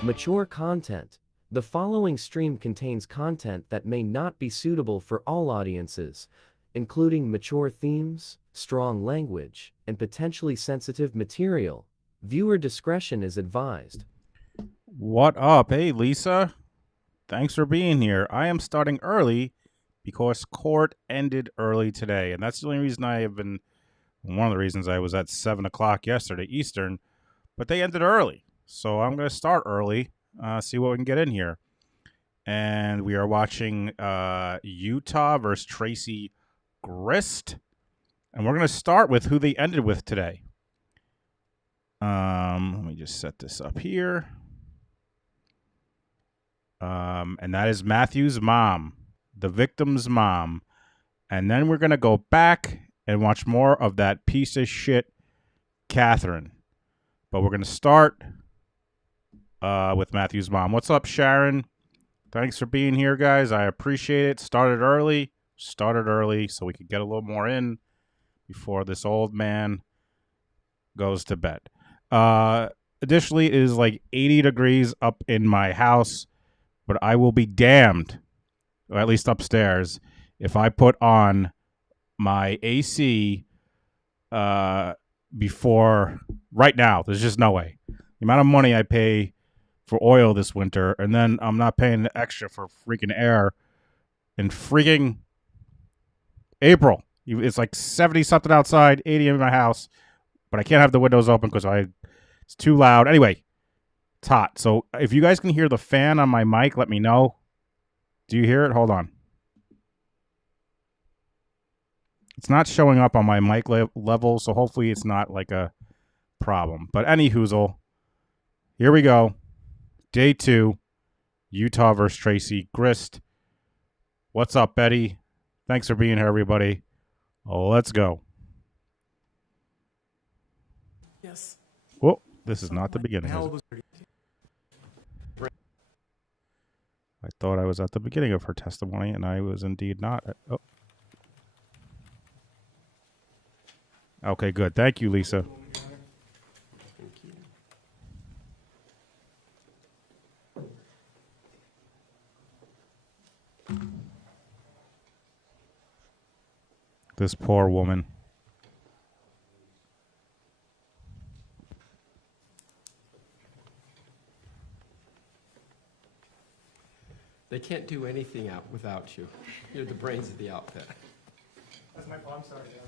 Mature content. The following stream contains content that may not be suitable for all audiences, including mature themes, strong language, and potentially sensitive material. Viewer discretion is advised. What up? Hey, Lisa. Thanks for being here. I am starting early because court ended early today, and that's the only reason I have been, one of the reasons I was at 7 o'clock yesterday Eastern, but they ended early. So I'm going to start early, see what we can get in here. And we are watching Utah versus Tracey Grist. And we're going to start with who they ended with today. Let me just set this up here. And that is Matthew's mom, the victim's mom. And then we're going to go back and watch more of that piece of shit, Catherine. But we're going to start with Matthew's mom. What's up, Sharon? Thanks for being here, guys. I appreciate it. Started early so we could get a little more in before this old man goes to bed. Additionally, it is like 80 degrees up in my house, but I will be damned, or at least upstairs, if I put on my AC before right now. There's just no way. The amount of money I pay for oil this winter, and then I'm not paying the extra for freaking air in freaking April. It's like 70 something outside, 80 in my house, but I can't have the windows open because it's too loud. Anyway, it's hot. So if you guys can hear the fan on my mic, let me know. Do you hear it? Hold on. It's not showing up on my mic level, so hopefully it's not like a problem. But any hoozle, here we go. Day 2, Utah versus Tracey Grist. What's up, Betty? Thanks for being here, everybody. Let's go. Yes. Whoa, this is not the beginning. I thought I was at the beginning of her testimony, and I was indeed not. Oh. Okay, good. Thank you, Lisa. This poor woman. They can't do anything out without you. You're the brains of the outfit. That's my fault. I'm sorry, John.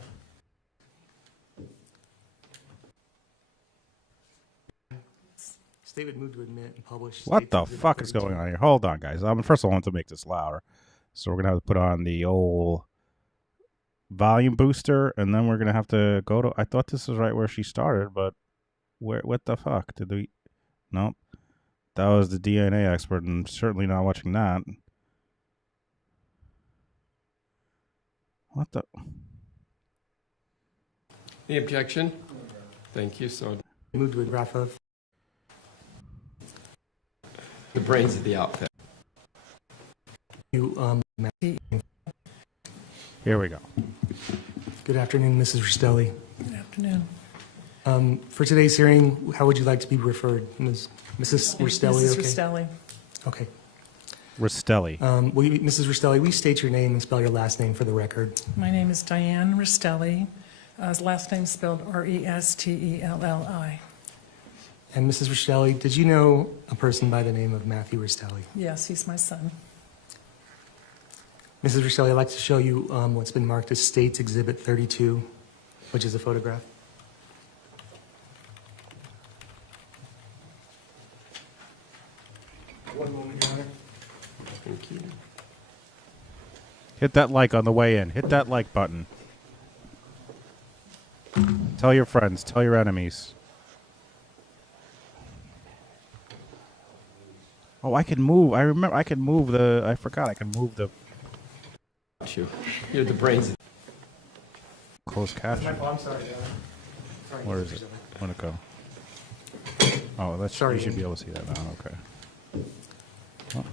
Statement moved to admit and publish. What the fuck is going on here? Hold on, guys. First of all, I want to make this louder. So we're going to have to put on the old volume booster, and then we're going to have to go to... I thought this was right where she started, but what the fuck? Did we... Nope. That was the DNA expert, and certainly not watching that. What the... Any objection? Thank you. So moved with Rafa. The brains of the outfit. Here we go. Good afternoon, Mrs. Restelli. Good afternoon. For today's hearing, how would you like to be referred? Mrs. Restelli, Mrs. okay? Restelli. Okay. Restelli. Mrs. Restelli, will you state your name and spell your last name for the record? My name is Diane Restelli. Last name spelled R-E-S-T-E-L-L-I. And Mrs. Restelli, did you know a person by the name of Matthew Restelli? Yes, he's my son. Mrs. Restelli, I'd like to show you what's been marked as State's Exhibit 32, which is a photograph. One moment, Your Honor. Thank you. Hit that like on the way in. Hit that like button. Tell your friends. Tell your enemies. Oh, I can move. I remember I can move the... I forgot I can move the... You're the brains. Closed caption. I'm sorry, Your Honor. Sorry, Where Mrs. is it? Restelli. Where'd it go? Oh, that's... Sorry, You should be Andy. able to see that now. Okay. Oh.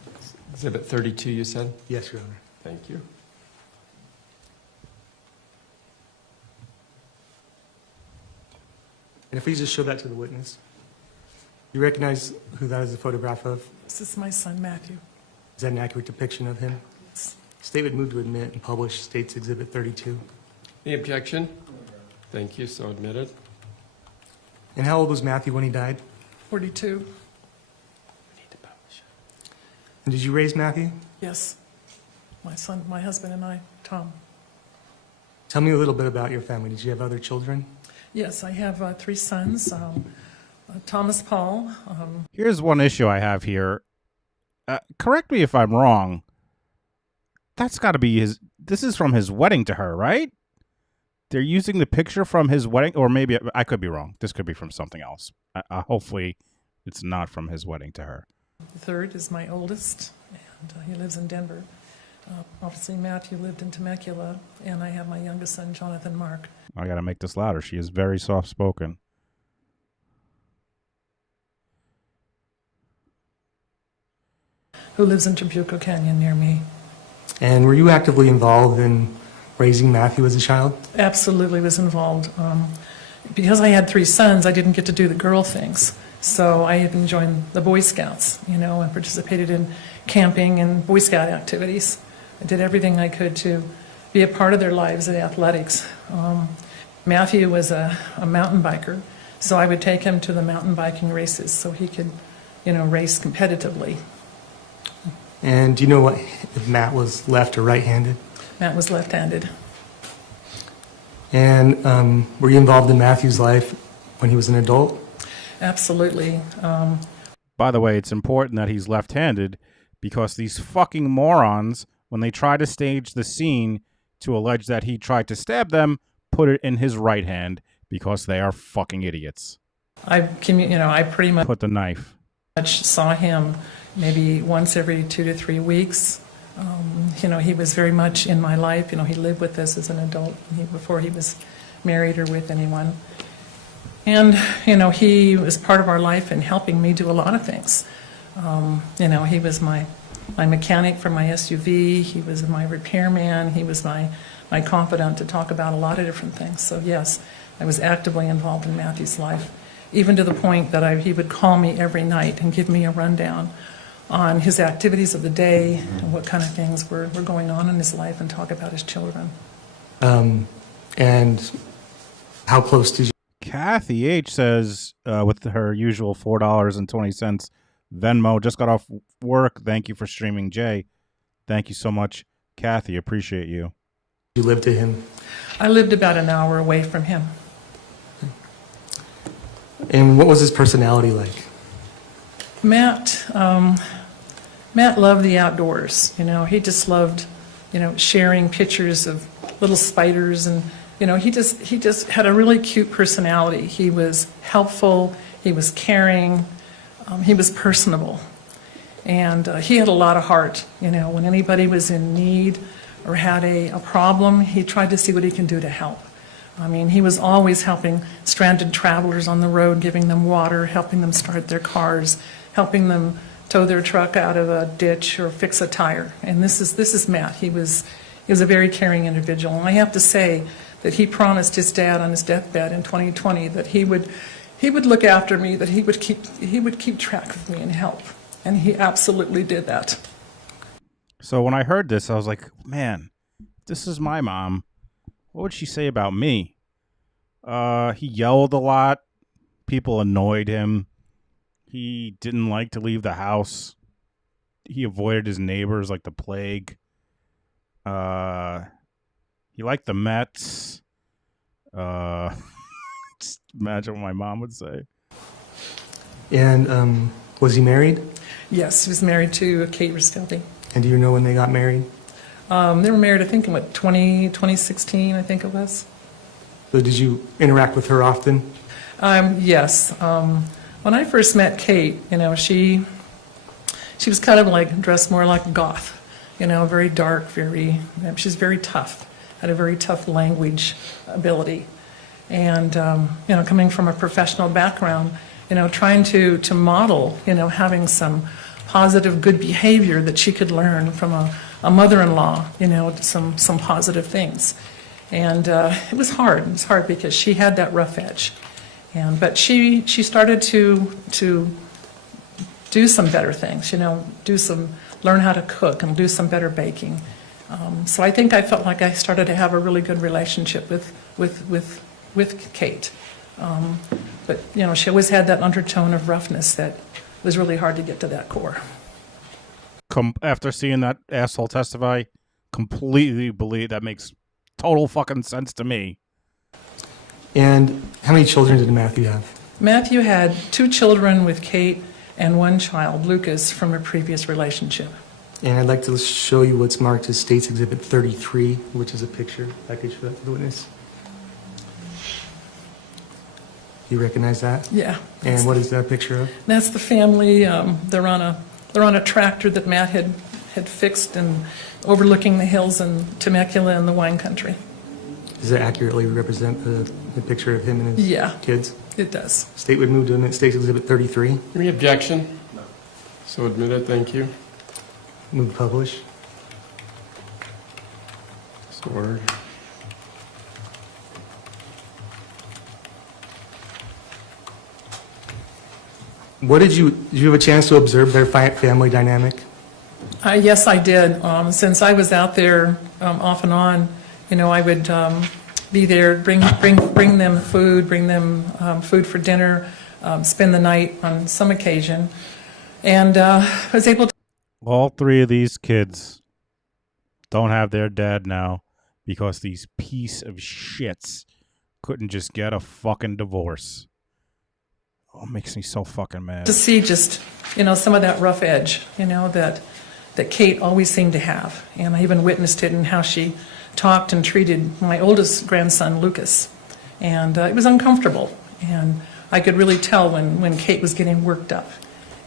Exhibit 32, you said? Yes, Your Honor. Thank you. And if we just show that to the witness. You recognize who that is a photograph of? This is my son, Matthew. Is that an accurate depiction of him? State would move to admit and publish State's Exhibit 32. Any objection? Thank you, so admitted. And how old was Matthew when he died? 42. And did you raise Matthew? Yes. My son, my husband and I, Tom. Tell me a little bit about your family. Did you have other children? Yes, I have 3 sons. Thomas Paul. Here's one issue I have here. Correct me if I'm wrong. That's got to be his. This is from his wedding to her, right? They're using the picture from his wedding, or maybe I could be wrong. This could be from something else. Hopefully, it's not from his wedding to her. The third is my oldest, and he lives in Denver. Obviously, Matthew lived in Temecula, and I have my youngest son, Jonathan Mark. I got to make this louder. She is very soft-spoken. Who lives in Trabuco Canyon near me. And were you actively involved in raising Matthew as a child? Absolutely was involved. Because I had 3 sons, I didn't get to do the girl things. So I even joined the Boy Scouts, and participated in camping and Boy Scout activities. I did everything I could to be a part of their lives at athletics. Matthew was a mountain biker, so I would take him to the mountain biking races so he could, race competitively. And do you know what if Matt was left or right-handed? Matt was left-handed. And were you involved in Matthew's life when he was an adult? Absolutely. By the way, it's important that he's left-handed because these fucking morons, when they try to stage the scene to allege that he tried to stab them, put it in his right hand because they are fucking idiots. I pretty much Put the knife. saw him maybe once every 2 to 3 weeks. He was very much in my life. He lived with us as an adult before he was married or with anyone. And, he was part of our life in helping me do a lot of things. He was my mechanic for my SUV. He was my repairman. He was my confidant to talk about a lot of different things. So, yes, I was actively involved in Matthew's life, even to the point that he would call me every night and give me a rundown on his activities of the day and what kind of things were going on in his life and talk about his children. And how close did you? Kathy H. says, with her usual $4.20 Venmo, just got off work. Thank you for streaming, Jay. Thank you so much, Kathy. Appreciate you. You lived to him? I lived about an hour away from him. And what was his personality like? Matt loved the outdoors. He just loved, sharing pictures of little spiders, and he just had a really cute personality. He was helpful. He was caring. He was personable, and he had a lot of heart. When anybody was in need or had a problem, he tried to see what he can do to help. He was always helping stranded travelers on the road, giving them water, helping them start their cars, helping them tow their truck out of a ditch or fix a tire. And this is Matt. He was a very caring individual. And I have to say that he promised his dad on his deathbed in 2020 that he would look after me, that he would keep track of me and help. And he absolutely did that. So when I heard this, I was like, man, this is my mom. What would she say about me? He yelled a lot. People annoyed him. He didn't like to leave the house. He avoided his neighbors like the plague. He liked the Mets. Just imagine what my mom would say. And was he married? Yes, he was married to Kate Restelli. And do you know when they got married? They were married, I think, in 2016, I think it was. So did you interact with her often? Yes. When I first met Kate, she was kind of like dressed more like a goth, very dark, she's very tough, had a very tough language ability. And, coming from a professional background, trying to model, having some positive, good behavior that she could learn from a mother-in-law, some positive things. And it was hard. It was hard because she had that rough edge. But she started to do some better things, learn how to cook and do some better baking. So I think I felt like I started to have a really good relationship with Kate. But, she always had that undertone of roughness that was really hard to get to that core. After seeing that asshole testify, completely believe that makes total fucking sense to me. And how many children did Matthew have? Matthew had 2 children with Kate and 1 child, Lucas, from a previous relationship. And I'd like to show you what's marked as State's Exhibit 33, which is a picture. I could show that to the witness. You recognize that? Yeah. And what is that a picture of? That's the family. They're on a tractor that Matt had fixed and overlooking the hills in Temecula in the wine country. Does it accurately represent the picture of him and his kids? It does. State would move to State's Exhibit 33. Any objection? No. So admitted, thank you. Move to publish. So ordered. Did you have a chance to observe their family dynamic? Yes, I did. Since I was out there off and on, I would be there, bring them food, bring them food for dinner, spend the night on some occasion, and was able to. All 3 of these kids don't have their dad now because these piece of shits couldn't just get a fucking divorce. Oh, it makes me so fucking mad. To see just, some of that rough edge, that Kate always seemed to have. And I even witnessed it in how she talked and treated my oldest grandson, Lucas. And it was uncomfortable. And I could really tell when Kate was getting worked up,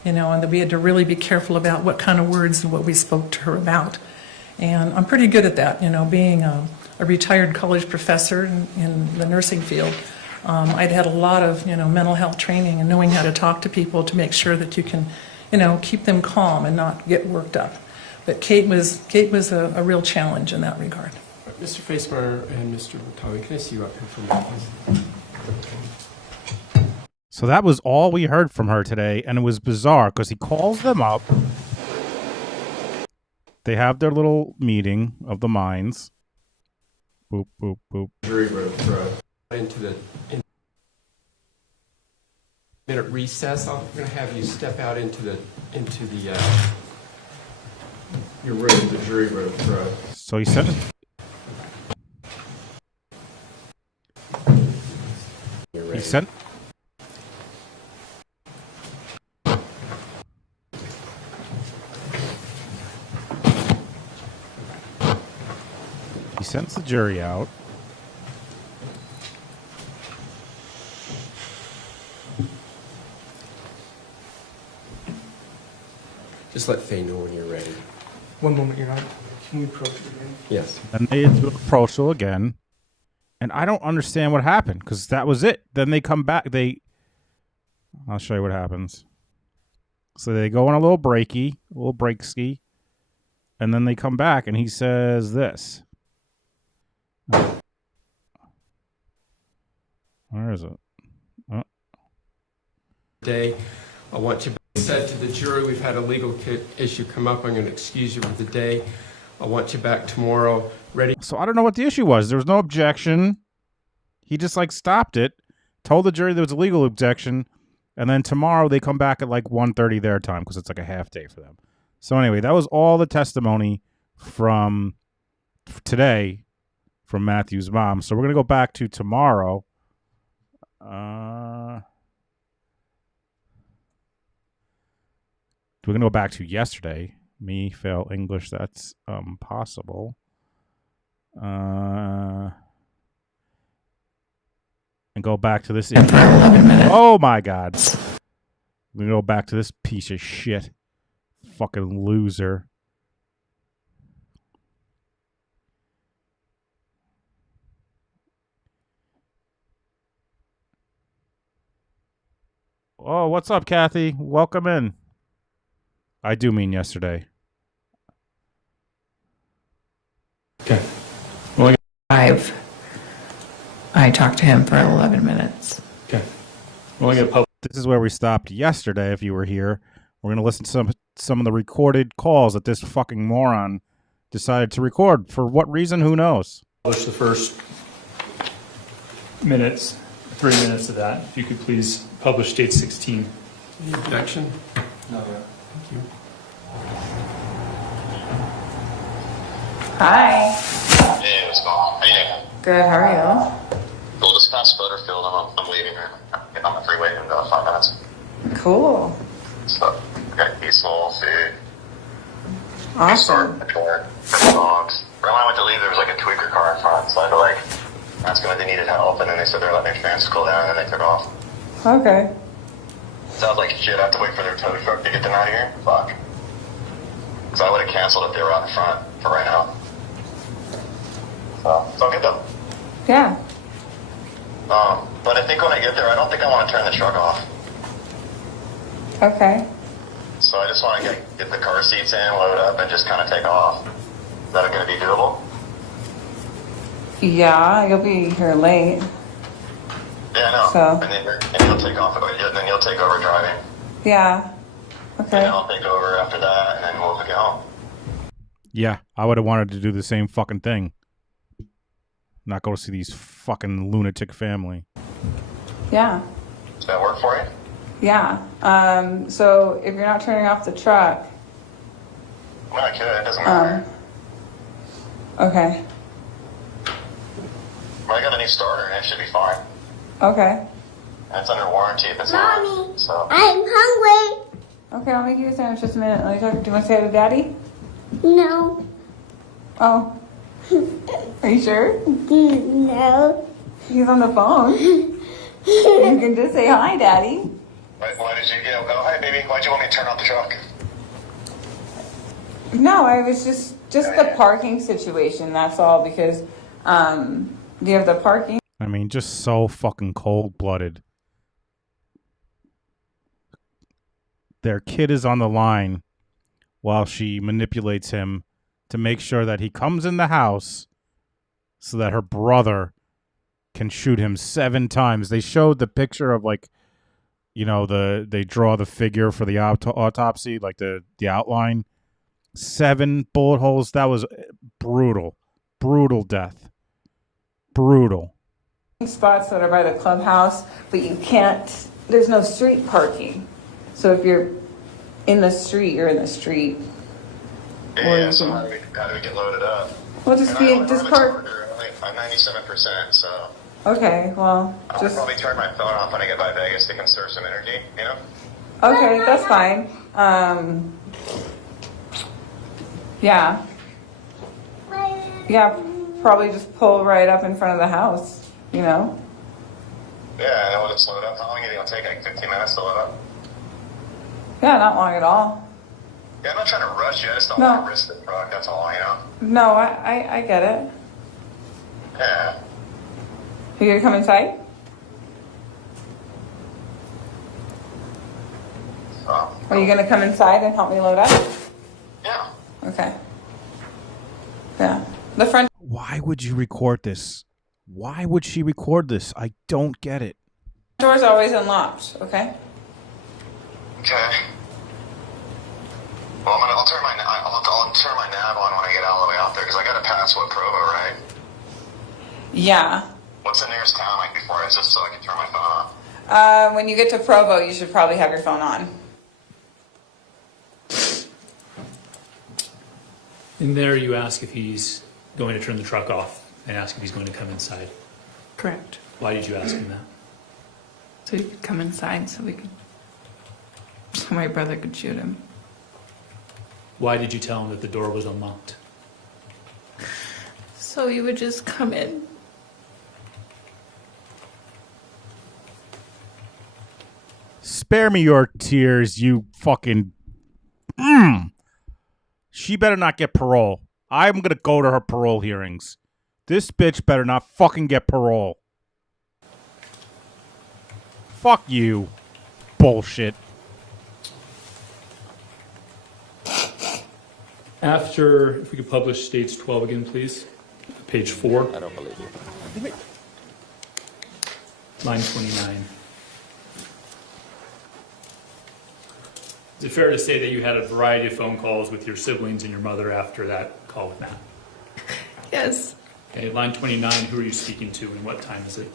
and that we had to really be careful about what kind of words and what we spoke to her about. And I'm pretty good at that, being a retired college professor in the nursing field. I'd had a lot of, mental health training and knowing how to talk to people to make sure that you can, keep them calm and not get worked up. But Kate was a real challenge in that regard. Mr. Facemeyer and Mr. Batawi, can I see you up here for a minute, please? So that was all we heard from her today, and it was bizarre because he calls them up. They have their little meeting of the minds. Boop, boop, boop. Jury room throw. Into the minute recess. I'm going to have you step out into the your room, the jury room throw. So he said, You're ready. he said, he sends the jury out. Just let Faye know when you're ready. One moment, Your Honor. Can we approach it again? Yes. And they do a proposal again. And I don't understand what happened because that was it. Then they come back. I'll show you what happens. So they go on a little break ski. And then they come back and he says this. Where is it? Oh. Today, I want you said to the jury, we've had a legal issue come up. I'm going to excuse you for the day. I want you back tomorrow. Ready? So I don't know what the issue was. There was no objection. He just stopped it, told the jury there was a legal objection, and then tomorrow they come back at 1:30 their time because it's a half day for them. So anyway, that was all the testimony from today from Matthew's mom. So we're going to go back to tomorrow. We're going to go back to yesterday. Me fail English. That's possible. And go back to this. Oh my God. We're going to go back to this piece of shit. Fucking loser. Oh, what's up, Kathy? Welcome in. I do mean yesterday. Okay. I talked to him for 11 minutes. Okay. We're only going to This is where we stopped yesterday, if you were here, We're gonna listen to some of the recorded calls that this fucking moron decided to record. For what reason? Who knows? Publish the first minutes, 3 minutes of that. If you could please publish date 16. Any objection? No. Thank you. Hi. Hey, what's going on? How you doing? Good, how are you? Cool, just past Butterfield. I'm leaving here. Getting on the freeway in 5 minutes. Cool. So, got peaceful food. Awesome. Dogs. Right when I went to leave, there was like a tweaker car in front, so I had to like ask them if they needed help, and then they said they're letting their fans cool down, and then they took off. Okay. Sounds like shit. I have to wait for their tow truck to get them out of here. Fuck. Because I would have canceled if they were out in front for right now. So, it's all good though. Yeah. But I think when I get there, I don't think I want to turn the truck off. Okay. So I just want to get the car seats in, load up, and just kind of take off. Is that going to be doable? Yeah, you'll be here late. Yeah, I know. So- And then you'll take off, and then you'll take over driving. Yeah. And Okay. then I'll take over after that, and then we'll get home. Yeah, I would have wanted to do the same fucking thing. Not go see these fucking lunatic family. Yeah. Does that work for you? Yeah. So if you're not turning off the truck, No, I could. It doesn't matter. okay. But I got a new starter, and it should be fine. Okay. And it's under warranty if it's Mommy, on. So. I'm hungry. Okay, I'll make you a sandwich just a minute. Let me talk. Do you want to say hi to Daddy? No. Oh. Are you sure? No. He's on the phone. You can just say hi, Daddy. Why did you get? Oh, hi, baby. Why'd you want me to turn off the truck? No, I was just the parking situation. That's all. Because do you have the parking? I mean, just so fucking cold-blooded. Their kid is on the line while she manipulates him to make sure that he comes in the house so that her brother can shoot him 7 times. They showed the picture of, like, you know, they draw the figure for the autopsy, like the outline. 7 bullet holes. That was brutal. Brutal death. Brutal. Spots that are by the clubhouse, but you can't. There's no street parking. So if you're in the street, you're in the street. Yeah, so how do we get loaded up? Well, just be just park. I'm 97%, so. Okay, well, I'll just probably turn my phone off when I get by Vegas to conserve some energy, you know? okay. That's fine. Yeah, yeah. Probably just pull right up in front of the house. You know. Yeah, and then we'll just load up. How long do you think it'll take? Like 15 minutes to load up? Yeah, not long at all. Yeah, I'm not trying to rush you. I just don't No. want to risk the truck. That's all, you know? No, I get it. Yeah. You gonna come inside? Are you gonna come inside and help me load up? Yeah. Okay. Yeah. The front Why would you record this? Why would she record this? I don't get it. door's always unlocked. Okay. Okay. Well, I'll turn my nav on when I get all the way out there because I got to pass Provo, right? Yeah. What's the nearest town like before I just so I can turn my phone on? When you get to Provo, you should probably have your phone on. In there, you ask if he's going to turn the truck off and ask if he's going to come inside. Correct. Why did you ask him that? So you could come inside so my brother could shoot him. Why did you tell him that the door was unlocked? So you would just come in. Spare me your tears, you fucking... She better not get parole. I'm gonna go to her parole hearings. This bitch better not fucking get parole. Fuck you. Bullshit. After, if we could publish States 12 again, please. Page 4. I don't believe you. Line 29. Is it fair to say that you had a variety of phone calls with your siblings and your mother after that call with Matt? Yes. Okay, line 29, who are you speaking to and what time is it?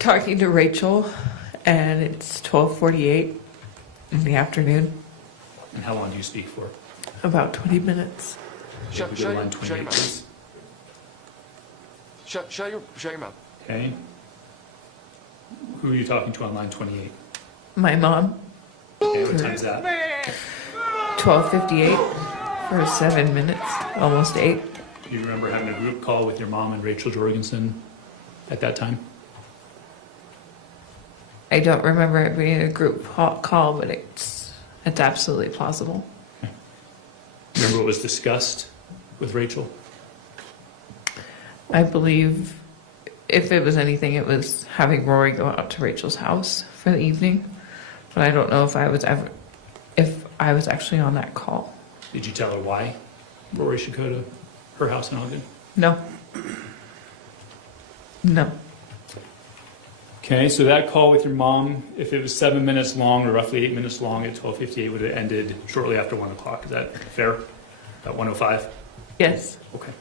Talking to Rachel, and it's 12:48 in the afternoon. And how long do you speak for? About 20 minutes. Okay, we go to line 28, please. Shut your mouth. Okay. Who are you talking to on line 28? My mom, Okay, what time is that? 12:58 for 7 minutes, almost 8. Do you remember having a group call with your mom and Rachel Jorgensen at that time? I don't remember it being a group call, but it's absolutely plausible. Remember what was discussed with Rachel? I believe if it was anything, it was having Rory go out to Rachel's house for the evening. But I don't know if I was actually on that call. Did you tell her why Rory should go to her house in Ogden? No. No. Okay, so that call with your mom, if it was 7 minutes long or roughly 8 minutes long at 12:58, would have ended shortly after 1 o'clock. Is that fair? About 1:05? Yes. Okay.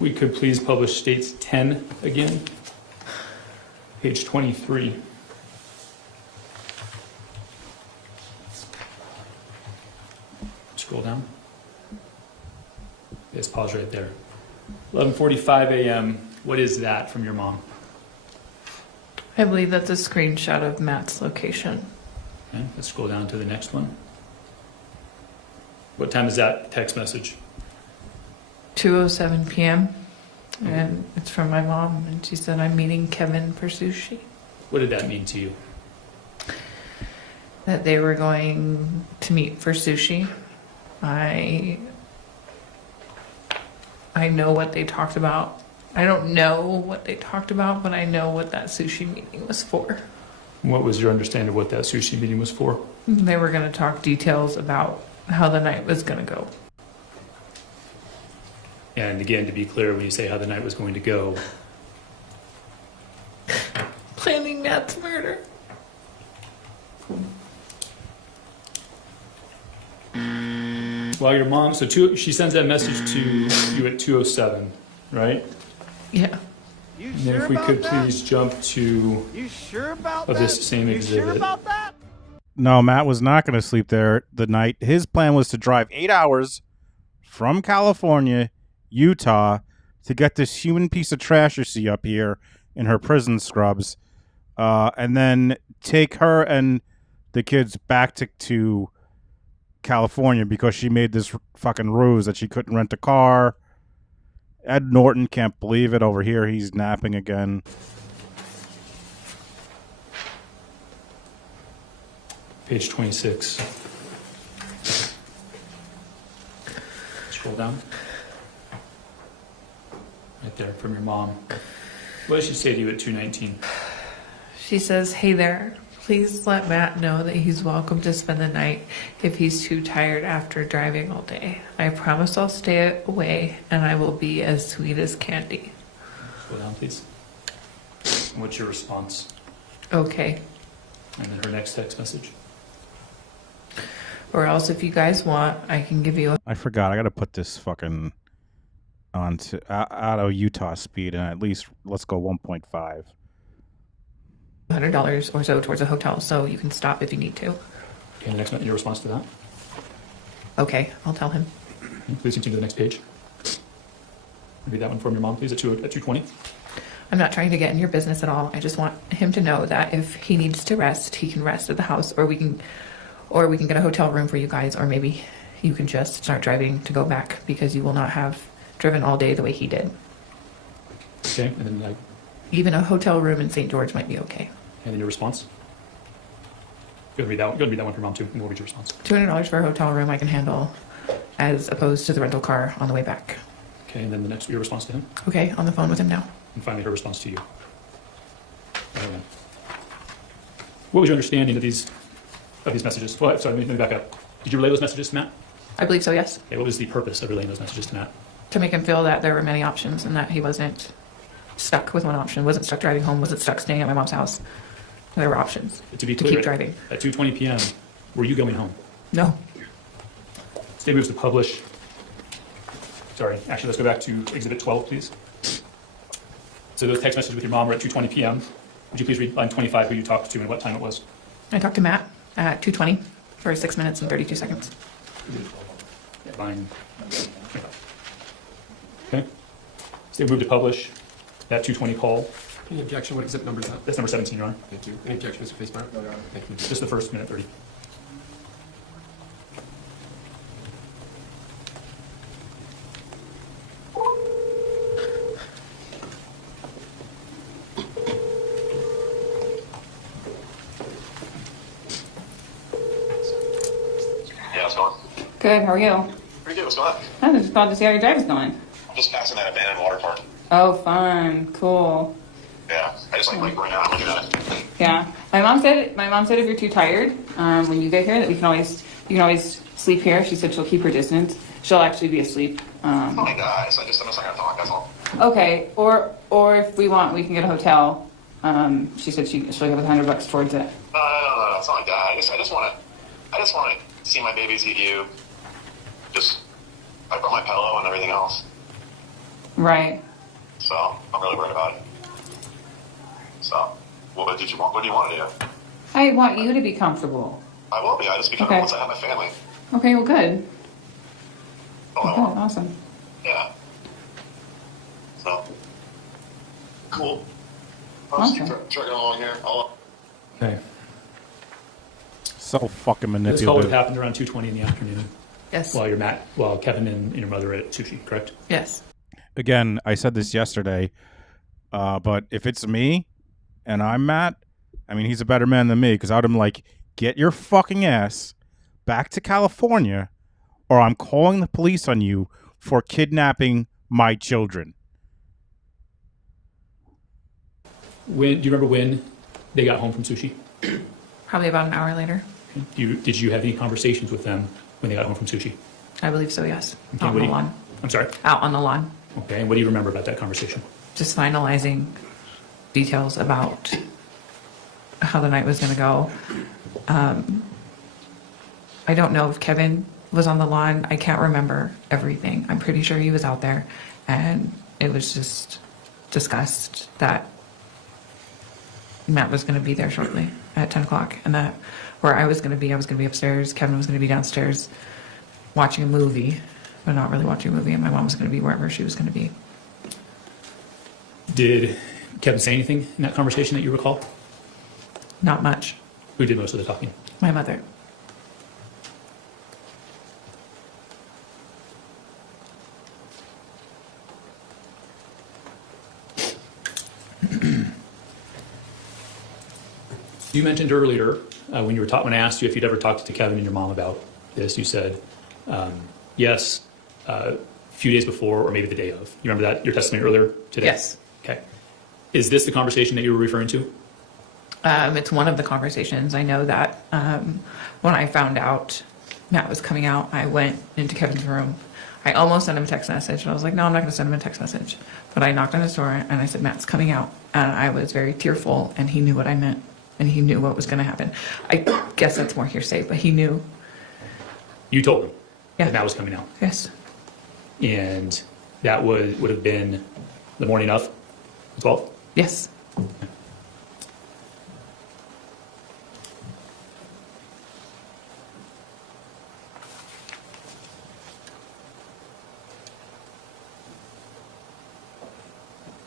We could please publish states 10 again. Page 23. Scroll down. Yes, pause right there. 11:45 a.m. What is that from your mom? I believe that's a screenshot of Matt's location. Okay, let's scroll down to the next one. What time is that text message? 2:07 p.m. And it's from my mom, and she said, I'm meeting Kevin for sushi. What did that mean to you? That they were going to meet for sushi. I know what they talked about. I don't know what they talked about, but I know what that sushi meeting was for. What was your understanding of what that sushi meeting was for? They were going to talk details about how the night was going to go. And again, to be clear, when you say how the night was going to go, Planning Matt's murder. well, your mom, she sends that message to you at 2:07, right? Yeah. And then if we could please jump to this same exhibit. No, Matt was not going to sleep there the night. His plan was to drive 8 hours from California, Utah, to get this human piece of trash you see up here in her prison scrubs, and then take her and the kids back to California because she made this fucking ruse that she couldn't rent a car. Ed Norton can't believe it over here. He's napping again. Page 26. Scroll down. Right there, from your mom. What did she say to you at 2:19? She says, hey there, please let Matt know that he's welcome to spend the night if he's too tired after driving all day. I promise I'll stay away and I will be as sweet as candy. Scroll down, please. And what's your response? Okay. And then her next text message. Or else if you guys want, I can give you I forgot. I got to put this fucking onto out of Utah speed, and at least let's go 1.5. $100 or so towards a hotel, so you can stop if you need to. Okay, the next one, your response to that? Okay, I'll tell him. Please continue to the next page. Read that one from your mom, please, at 2:20. I'm not trying to get in your business at all. I just want him to know that if he needs to rest, he can rest at the house, or we can get a hotel room for you guys, or maybe you can just start driving to go back because you will not have driven all day the way he did. Okay, and then Even a hotel room in St. George might be okay. and then your response. Go ahead and read that one. Go ahead and read that one for mom too, and we'll read your response. $200 for a hotel room I can handle, as opposed to the rental car on the way back. Okay, and then your response to him, Okay, on the phone with him now. and finally her response to you. What was your understanding of these messages? Well, sorry, let me back up. Did you relay those messages to Matt? I believe so, yes. Okay, what was the purpose of relaying those messages to Matt? To make him feel that there were many options and that he wasn't stuck with one option, wasn't stuck driving home, wasn't stuck staying at my mom's house. There were options To be to clear, keep driving. at 2:20 p.m., were you going home? No. State moves to publish. Sorry, actually, let's go back to Exhibit 12, please. So those text messages with your mom were at 2:20 p.m. Would you please read line 25 who you talked to and what time it was? I talked to Matt at 2:20 for 6 minutes and 32 seconds. Line 25. Okay. State move to publish that 2:20 call. Any objection? What exhibit number is that? That's number 17, Your Honor. Thank you. Any objection, Mr. Facemeyer? No, Your Honor. Thank you. Just the first minute 30. Yeah, what's going on? Good, how are you? Pretty good, what's going on? I just called to see how your drive is going. I'm just passing that abandoned water park. Oh, fun, cool. Yeah, I just like right now I'm looking at it. Yeah, my mom said if you're too tired when you get here that you can always sleep here. She said she'll keep her distance. She'll actually be asleep. Oh my guys, I'm just not gonna talk, that's all. Okay, or if we want, we can get a hotel. She said she'll give us $100 towards it. No, it's not like that. I just wanna see my baby, see you. I brought my pillow and everything else. Right. So I'm really worried about it. So, what do you want to do? I want you to be comfortable. I will be. I just become Okay. once I have my family. Okay, well, good. All I Okay, want. awesome. Yeah. So, cool. I'll just keep Awesome. trucking along here. Okay. So fucking This call would have manipulative. happened around 2:20 in the afternoon Yes. while Kevin and your mother are at sushi, correct? Yes. Again, I said this yesterday, but if it's me and I'm Matt, I mean, he's a better man than me because I would have been like, get your fucking ass back to California or I'm calling the police on you for kidnapping my children. Do you remember when they got home from sushi? Probably about an hour later. Did you have any conversations with them when they got home from sushi? I believe so, yes. Okay, Out on what the do you- lawn. I'm sorry? Out on the lawn. Okay, and what do you remember about that conversation? Just finalizing details about how the night was going to go. I don't know if Kevin was on the lawn. I can't remember everything. I'm pretty sure he was out there. And it was just discussed that Matt was going to be there shortly at 10 o'clock. And that where I was going to be upstairs. Kevin was going to be downstairs watching a movie, but not really watching a movie. And my mom was going to be wherever she was going to be. Did Kevin say anything in that conversation that you recall? Not much. Who did most of the talking? My mother. You mentioned earlier when I asked you if you'd ever talked to Kevin and your mom about this, you said yes, a few days before or maybe the day of. You remember that, your testimony earlier today? Yes. Okay. Is this the conversation that you were referring to? It's one of the conversations. I know that when I found out Matt was coming out, I went into Kevin's room. I almost sent him a text message. I was like, no, I'm not going to send him a text message. But I knocked on his door and I said, Matt's coming out. And I was very tearful and he knew what I meant and he knew what was going to happen. I guess that's more hearsay, but he knew. You told him Yeah. that Matt was coming out. Yes. And that would have been the morning of the 12th? Yes.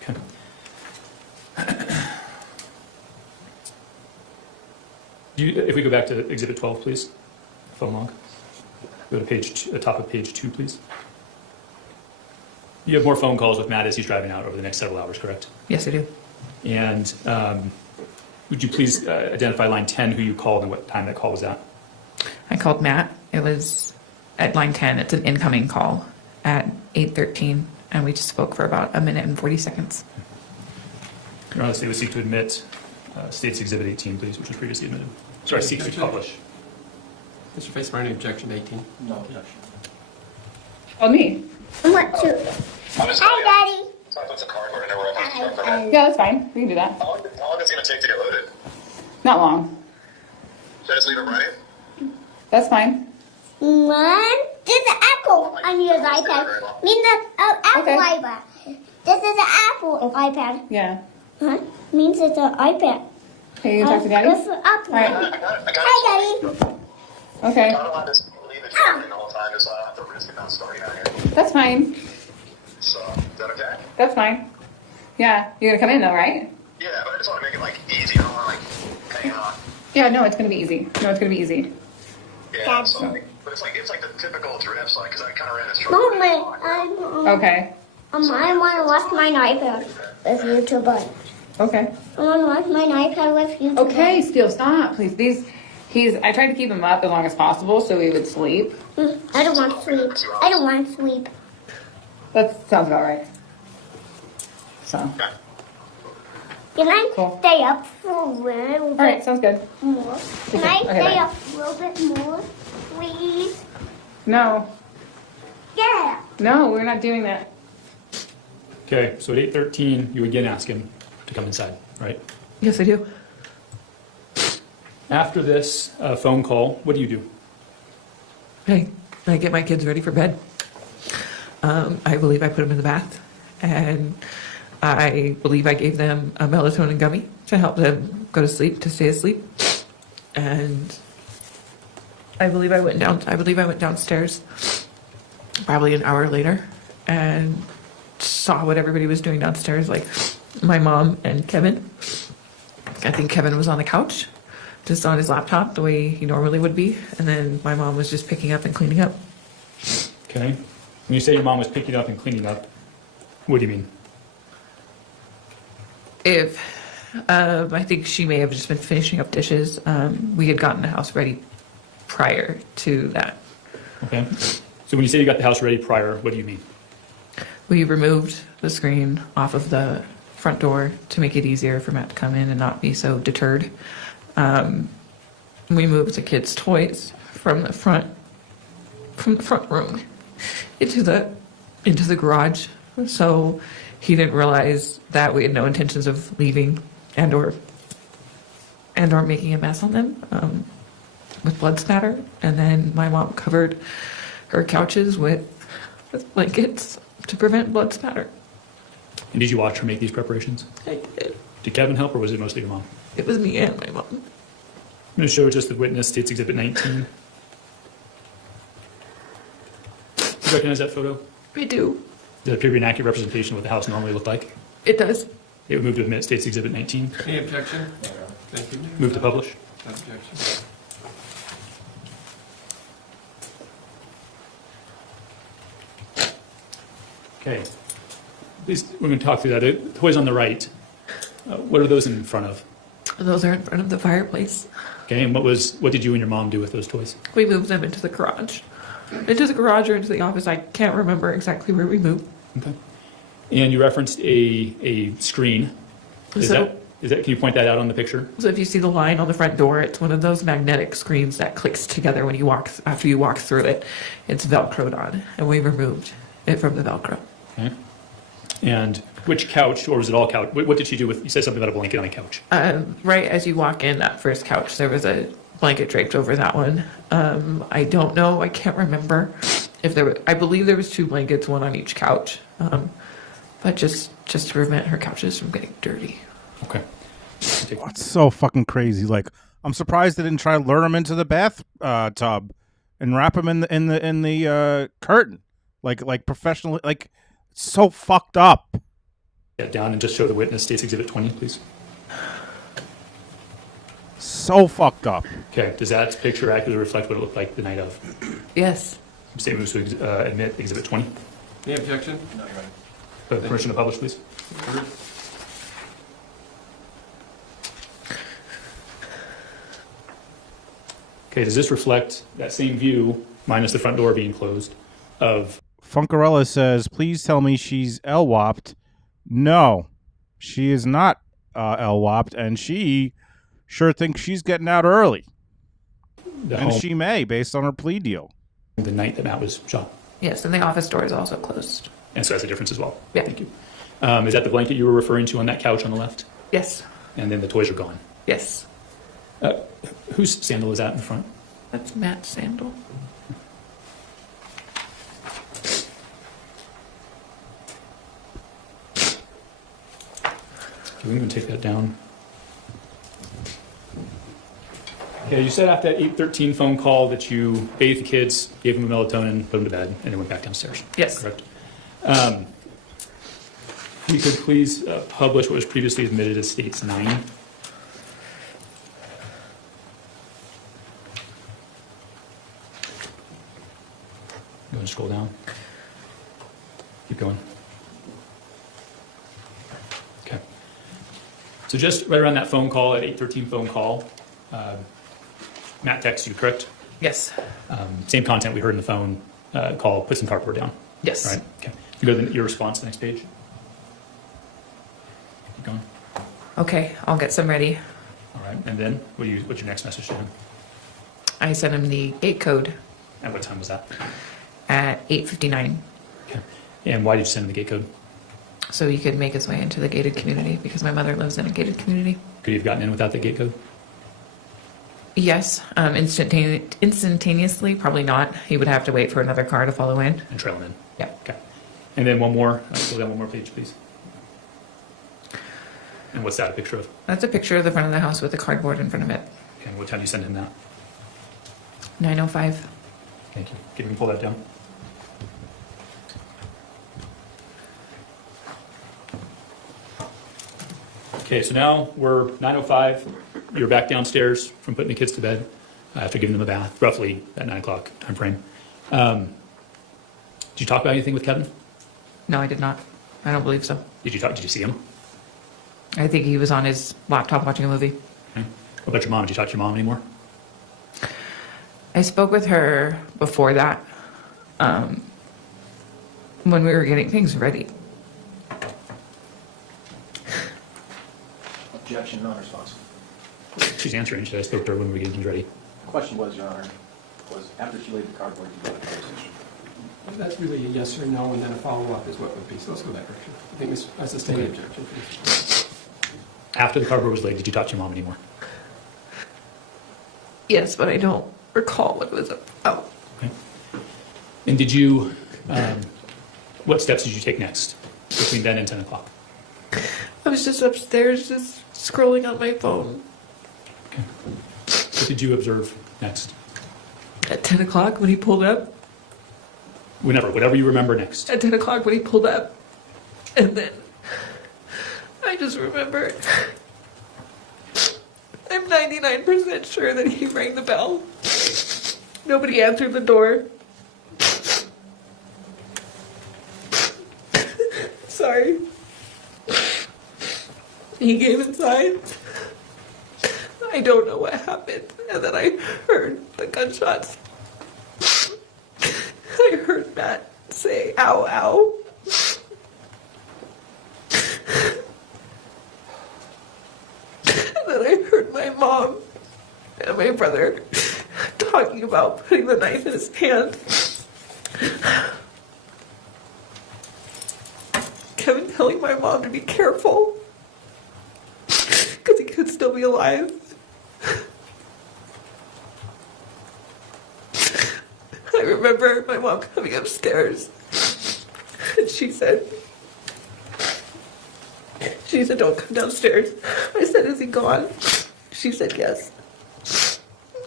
Okay. If we go back to Exhibit 12, please, phone log. Go to the top of page 2, please. You have more phone calls with Matt as he's driving out over the next several hours, correct? Yes, I do. And would you please identify line 10, who you called and what time that call was at? I called Matt. It was at line 10. It's an incoming call at 8:13, and we just spoke for about a minute and 40 seconds. Your Honor, the state would seek to admit State's Exhibit 18, please, which was previously admitted. Sorry, seek to publish. Mr. Facemeyer, any objection to 18? Oh, me? I want to. I'm just Hi, Daddy. So I put some cardboard in there where I can start from it. Yeah, that's fine. We can do that. How long is it going to take to get loaded? Not long. Should I just leave it running? That's fine. One, this is an apple on your iPad. Mean the apple Okay. iPad. This is an apple iPad. Yeah. Huh? Means it's an iPad. Okay, you can talk to Daddy? This is apple. All right. Hi, Daddy. Okay. I don't want to just leave it running the whole time just so I don't have to risk it not starting out here. That's fine. So, is that okay? That's fine. Yeah. You're going to come in though, right? Yeah, but I just want to make it like easy. I don't want to like hang on. Yeah, no, it's going to be easy. No, it's going to be easy. Yeah, so, but it's like the typical drifts, like, because I kind of ran this truck. Mom, Okay. I want to watch my iPad with YouTube on. Okay. I want to watch my iPad with YouTube. Okay, Steele, stop, please. I tried to keep him up as long as possible so he would sleep. I don't want sleep. I don't want sleep. That sounds about right. So, Can I Cool. stay up for a little all right, bit sounds good. more? Can I Okay, stay bye. up a little bit more, please? No, Yeah. no, we're not doing that. Okay, so at 8:13, you again ask him to come inside, right? Yes, I do. After this phone call, what do you do? Hey, I get my kids ready for bed. I believe I put them in the bath, and I believe I gave them a melatonin gummy to help them go to sleep, to stay asleep. And I believe I went downstairs probably an hour later and saw what everybody was doing downstairs, like my mom and Kevin. I think Kevin was on the couch, just on his laptop, the way he normally would be. And then my mom was just picking up and cleaning up. Okay. When you say your mom was picking up and cleaning up, what do you mean? I think she may have just been finishing up dishes. We had gotten the house ready prior to that. Okay. So when you say you got the house ready prior, what do you mean? We removed the screen off of the front door to make it easier for Matt to come in and not be so deterred. We moved the kids' toys from the front room into the garage, so he didn't realize that we had no intentions of leaving and or making a mess on them with blood spatter. And then my mom covered her couches with blankets to prevent blood spatter. And did you watch her make these preparations? I did. Did Kevin help, or was it mostly your mom? It was me and my mom. I'm going to show just the witness, States Exhibit 19. Do you recognize that photo? I do. Does it appear to be an accurate representation of what the house normally looked like? It does. It would move to admit States Exhibit 19. Any objection? Thank you. Move to publish. No objection. Okay. We're going to talk through that. The toys on the right, what are those in front of? Those are in front of the fireplace. Okay, and what did you and your mom do with those toys? We moved them into the garage. Into the garage or into the office. I can't remember exactly where we moved. Okay. And you referenced a screen. Is that, can you point that out on the picture? So if you see the line on the front door, it's one of those magnetic screens that clicks together when you after you walk through it. It's Velcroed on, and we removed it from the Velcro. Okay. And which couch, or was it all couch? What did she do with, you said something about a blanket on a couch. Right as you walk in, that first couch, there was a blanket draped over that one. I don't know, I can't remember if there were, I believe there was 2 blankets, one on each couch. But just to prevent her couches from getting dirty. Okay. That's so fucking crazy. Like, I'm surprised they didn't try to lure him into the bath tub and wrap him in the curtain, like professionally. Like, it's so fucked up. Get down and just show the witness States Exhibit 20, please. So fucked up. Okay. Does that picture accurately reflect what it looked like the night of? Yes. State moves to admit Exhibit 20. Any objection? No, you're right. Permission to publish, please. Okay, does this reflect that same view, minus the front door being closed, of... Funkarella says, please tell me she's LWOPed. No, she is not LWOPed, and she sure thinks she's getting out early. the And home she may, based on her plea deal. the night that Matt was shot? Yes, and the office door is also closed. And so that's a difference as well. Yeah. Thank you. Is that the blanket you were referring to on that couch on the left? Yes. And then the toys are gone. Yes. Whose sandal is that in front? That's Matt's sandal. Can we even take that down? Okay, you said after that 8:13 phone call that you bathed the kids, gave them a melatonin, put them to bed, and then went back downstairs. Yes. Correct. You could please publish what was previously admitted as States 9. You want to scroll down? Keep going. Okay. So just right around that phone call, at 8:13 phone call, Matt texted you, correct? Yes. Same content we heard in the phone call, put some cardboard down. Yes. Right? Okay. You go to your response, the next page. Keep going. Okay, I'll get some ready. All right. And then what's your next message to him? I sent him the gate code At what time was that? at 8:59, Okay. And why did you send him the gate code? so he could make his way into the gated community because my mother lives in a gated community. Could he have gotten in without the gate code? Yes, instantaneously, probably not. He would have to wait for another car to follow in. And trail him in? Yeah. Okay. And then one more. Go down one more page, please. And what's that a picture of? That's a picture of the front of the house with the cardboard in front of it. Okay. And what time do you send him that? 9:05. Thank you. Can you pull that down? Okay, so now we're 9:05. You're back downstairs from putting the kids to bed after giving them a bath, roughly at 9 o'clock time frame. Did you talk about anything with Kevin? No, I did not. I don't believe so. Did you see him? I think he was on his laptop watching a movie. Okay. What about your mom? Did you talk to your mom anymore? I spoke with her before that, when we were getting things ready. Objection, non-responsive. She's answering. Should I spoke to her when we were getting things ready? The question was, Your Honor, was after she laid the cardboard, you got a closed session. That's really a yes or no, and then a follow-up is what would be. So let's go that direction. I think that's a standing objection. Please. After the cardboard was laid, did you talk to your mom anymore? Yes, but I don't recall what it was about. Okay. And did you, what steps did you take next between then and 10 o'clock? I was just upstairs, just scrolling on my phone. Okay. What did you observe next? At 10 o'clock when he pulled up. Whatever you remember next. At 10 o'clock when he pulled up. And then I just remember, I'm 99% sure that he rang the bell. Nobody answered the door. Sorry. He came inside. I don't know what happened. And then I heard the gunshots. I heard Matt say, ow, ow. And then I heard my mom and my brother talking about putting the knife in his hand. Kevin telling my mom to be careful because he could still be alive. I remember my mom coming upstairs and she said, don't come downstairs. I said, is he gone? She said, yes.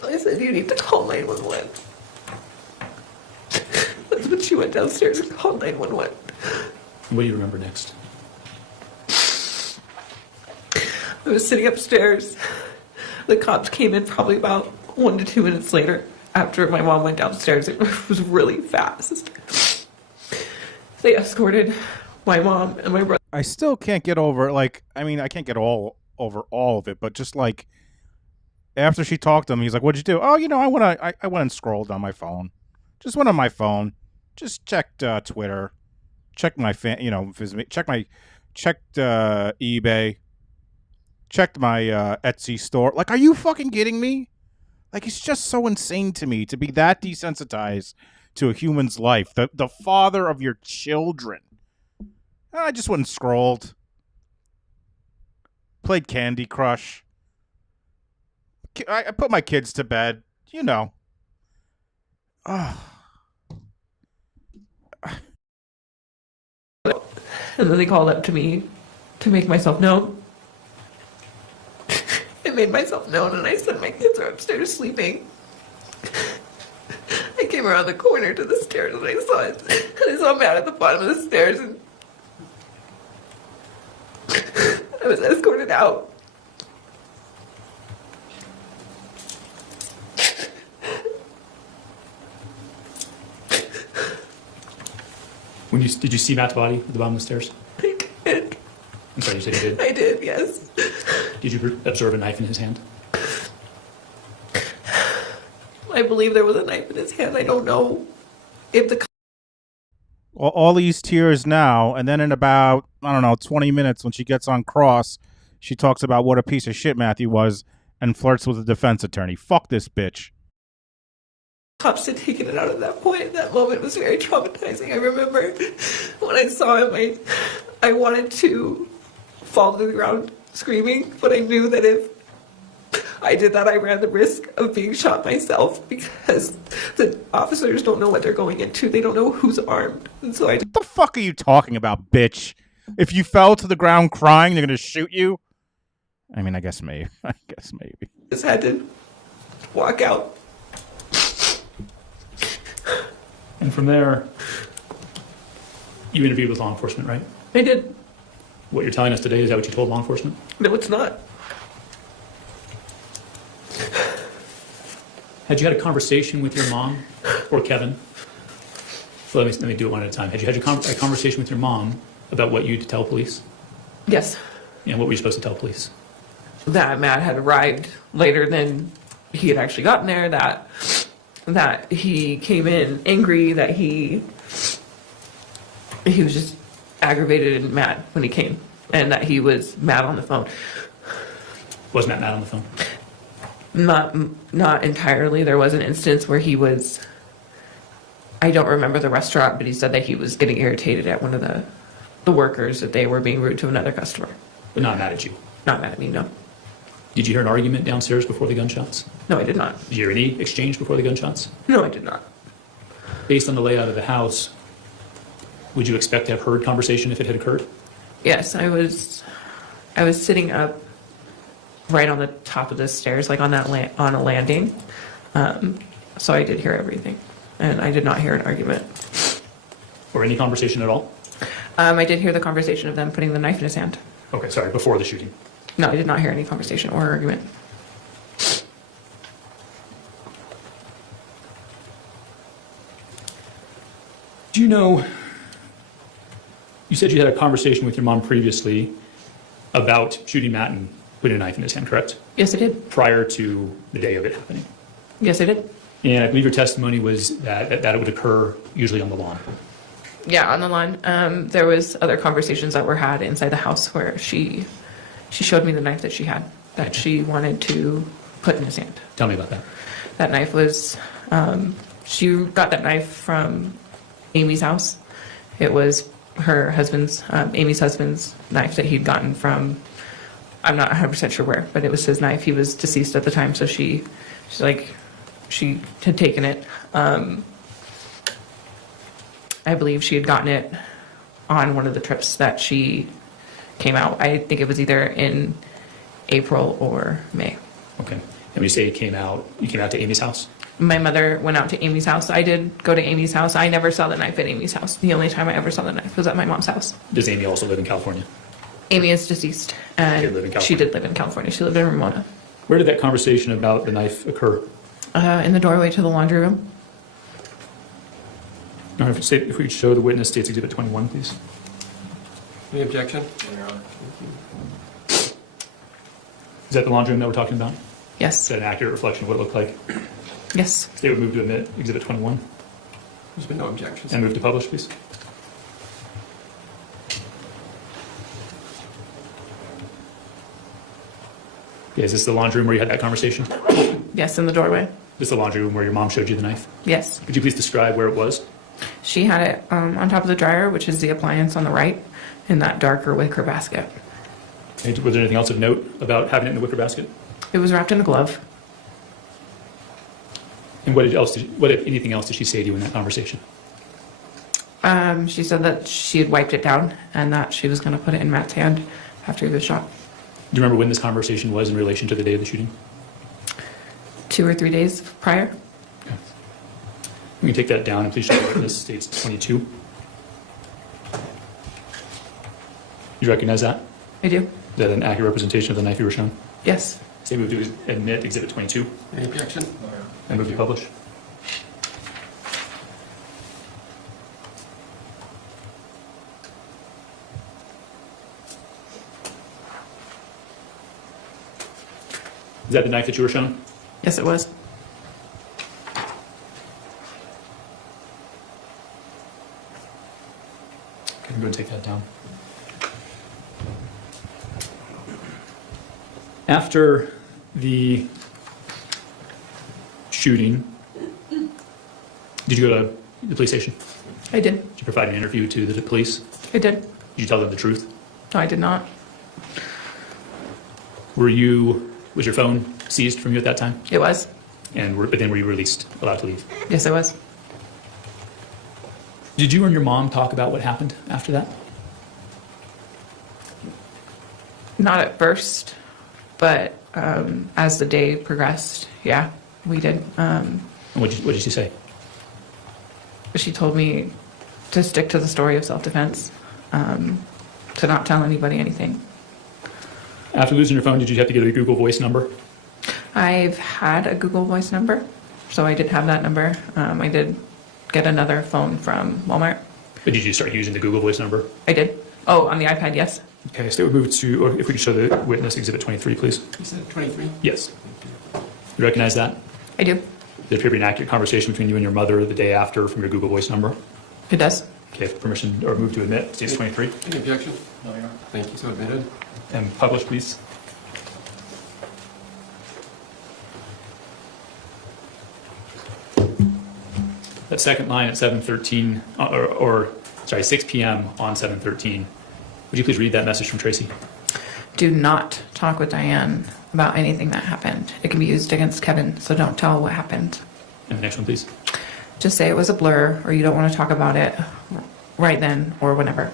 I said, you need to call 911. That's when she went downstairs and called 911. What do you remember next? I was sitting upstairs. The cops came in probably about 1 to 2 minutes later after my mom went downstairs. It was really fast. They escorted my mom and my brother. I still can't get over, like, I mean, I can't get over all of it, but just like after she talked to him, he's like, "What'd you do?" "Oh, I went and scrolled on my phone. Just went on my phone. Just checked Twitter, checked my checked eBay, checked my Etsy store." Like, are you fucking kidding me? Like, it's just so insane to me to be that desensitized to a human's life. The father of your children. I just went and scrolled. Played Candy Crush. I put my kids to bed. You know. And then they called up to me to make myself known. I made myself known and I said my kids are upstairs sleeping. I came around the corner to the stairs and I saw it. And I saw Matt at the bottom of the stairs and I was escorted out. Did you see Matt's body at the bottom of the stairs? I did. I'm sorry, you said you did? I did, yes. Did you observe a knife in his hand? I believe there was a knife in his hand. I don't know if the... All these tears now, and then in about, I don't know, 20 minutes when she gets on cross, she talks about what a piece of shit Matthew was and flirts with a defense attorney. Fuck this bitch. Cops had taken it out at that point. That moment was very traumatizing. I remember when I saw him, I wanted to fall to the ground screaming, but I knew that if I did that, I ran the risk of being shot myself because the officers don't know what they're going into. They don't know who's armed. And so What the fuck are you talking about, bitch? If you fell to the ground crying, they're gonna shoot you? I mean, I guess maybe. Just had to walk out. And from there, you interviewed with law enforcement, right? I did. What you're telling us today, is that what you told law enforcement? No, it's not. Had you had a conversation with your mom or Kevin? Well, let me do it one at a time. Had you had a conversation with your mom about what you'd tell police? Yes. And what were you supposed to tell police? That Matt had arrived later than he had actually gotten there, that he came in angry, that he was just aggravated and mad when he came, and that he was mad on the phone. Was Matt mad on the phone? Not entirely. There was an instance where he was, I don't remember the restaurant, but he said that he was getting irritated at one of the workers, that they were being rude to another customer. But not mad at you? Not mad at me, no. Did you hear an argument downstairs before the gunshots? No, I did not. Did you hear any exchange before the gunshots? No, I did not. Based on the layout of the house, would you expect to have heard conversation if it had occurred? Yes, I was sitting up right on the top of the stairs, like on on a landing. So I did hear everything, and I did not hear an argument. Or any conversation at all? I did hear the conversation of them putting the knife in his hand. Okay, sorry, before the shooting. No, I did not hear any conversation or argument. Do you know, you said you had a conversation with your mom previously about shooting Matt and putting a knife in his hand, correct? Yes, I did. Prior to the day of it happening? Yes, I did. And I believe your testimony was that it would occur usually on the lawn. Yeah, on the lawn. There was other conversations that were had inside the house where she showed me the knife that she had, that she wanted to put in his hand. Tell me about that. That knife was, she got that knife from Amy's house. It was her husband's, Amy's husband's knife that he'd gotten from, I'm not 100% sure where, but it was his knife. He was deceased at the time, so she had taken it. I believe she had gotten it on one of the trips that she came out. I think it was either in April or May. Okay. And when you say you came out to Amy's house? My mother went out to Amy's house. I did go to Amy's house. I never saw the knife at Amy's house. The only time I ever saw the knife was at my mom's house. Does Amy also live in California? Amy is deceased, and she did live in California. She lived in Ramona. Where did that conversation about the knife occur? In the doorway to the laundry room. Now, if we could show the witness State's Exhibit 21, please. Any objection? Is that the laundry room that we're talking about? Yes. Is that an accurate reflection of what it looked like? Yes. State would move to admit Exhibit 21. There's been no objections. And move to publish, please. Yeah, is this the laundry room where you had that conversation? Yes, in the doorway. This is the laundry room where your mom showed you the knife? Yes. Could you please describe where it was? She had it on top of the dryer, which is the appliance on the right, in that darker wicker basket. Okay, was there anything else of note about having it in the wicker basket? It was wrapped in a glove. And what if anything else did she say to you in that conversation? She said that she had wiped it down and that she was going to put it in Matt's hand after he was shot. Do you remember when this conversation was in relation to the day of the shooting? 2 or 3 days prior. Okay. We can take that down and please show the witness states 22. You recognize that? I do. Is that an accurate representation of the knife you were shown? Yes. Say move to admit Exhibit 22. Any objection? And move to publish. Is that the knife that you were shown? Yes, it was. Okay, go ahead and take that down. After the shooting, did you go to the police station? I did. Did you provide an interview to the police? I did. Did you tell them the truth? No, I did not. Was your phone seized from you at that time? It was. But then were you released, allowed to leave? Yes, it was. Did you and your mom talk about what happened after that? Not at first, but as the day progressed, yeah, we did. And what did she say? She told me to stick to the story of self-defense, to not tell anybody anything. After losing your phone, did you have to get a Google Voice number? I've had a Google Voice number, so I did have that number. I did get another phone from Walmart. But did you start using the Google Voice number? I did. Oh, on the iPad, yes. Okay, so we move to, or if we could show the witness Exhibit 23, please. You said 23? Yes. You recognize that? I do. Did it appear to be an accurate conversation between you and your mother the day after from your Google Voice number? It does. Okay, permission or move to admit, states 23. Any objection? No, Your Honor. Thank you, so admitted. And publish, please. That second line at 7:13, sorry, 6 p.m. on 7:13. Would you please read that message from Tracey? Do not talk with Diane about anything that happened. It can be used against Kevin, so don't tell what happened. And the next one, please. Just say it was a blur, or you don't want to talk about it right then or whenever.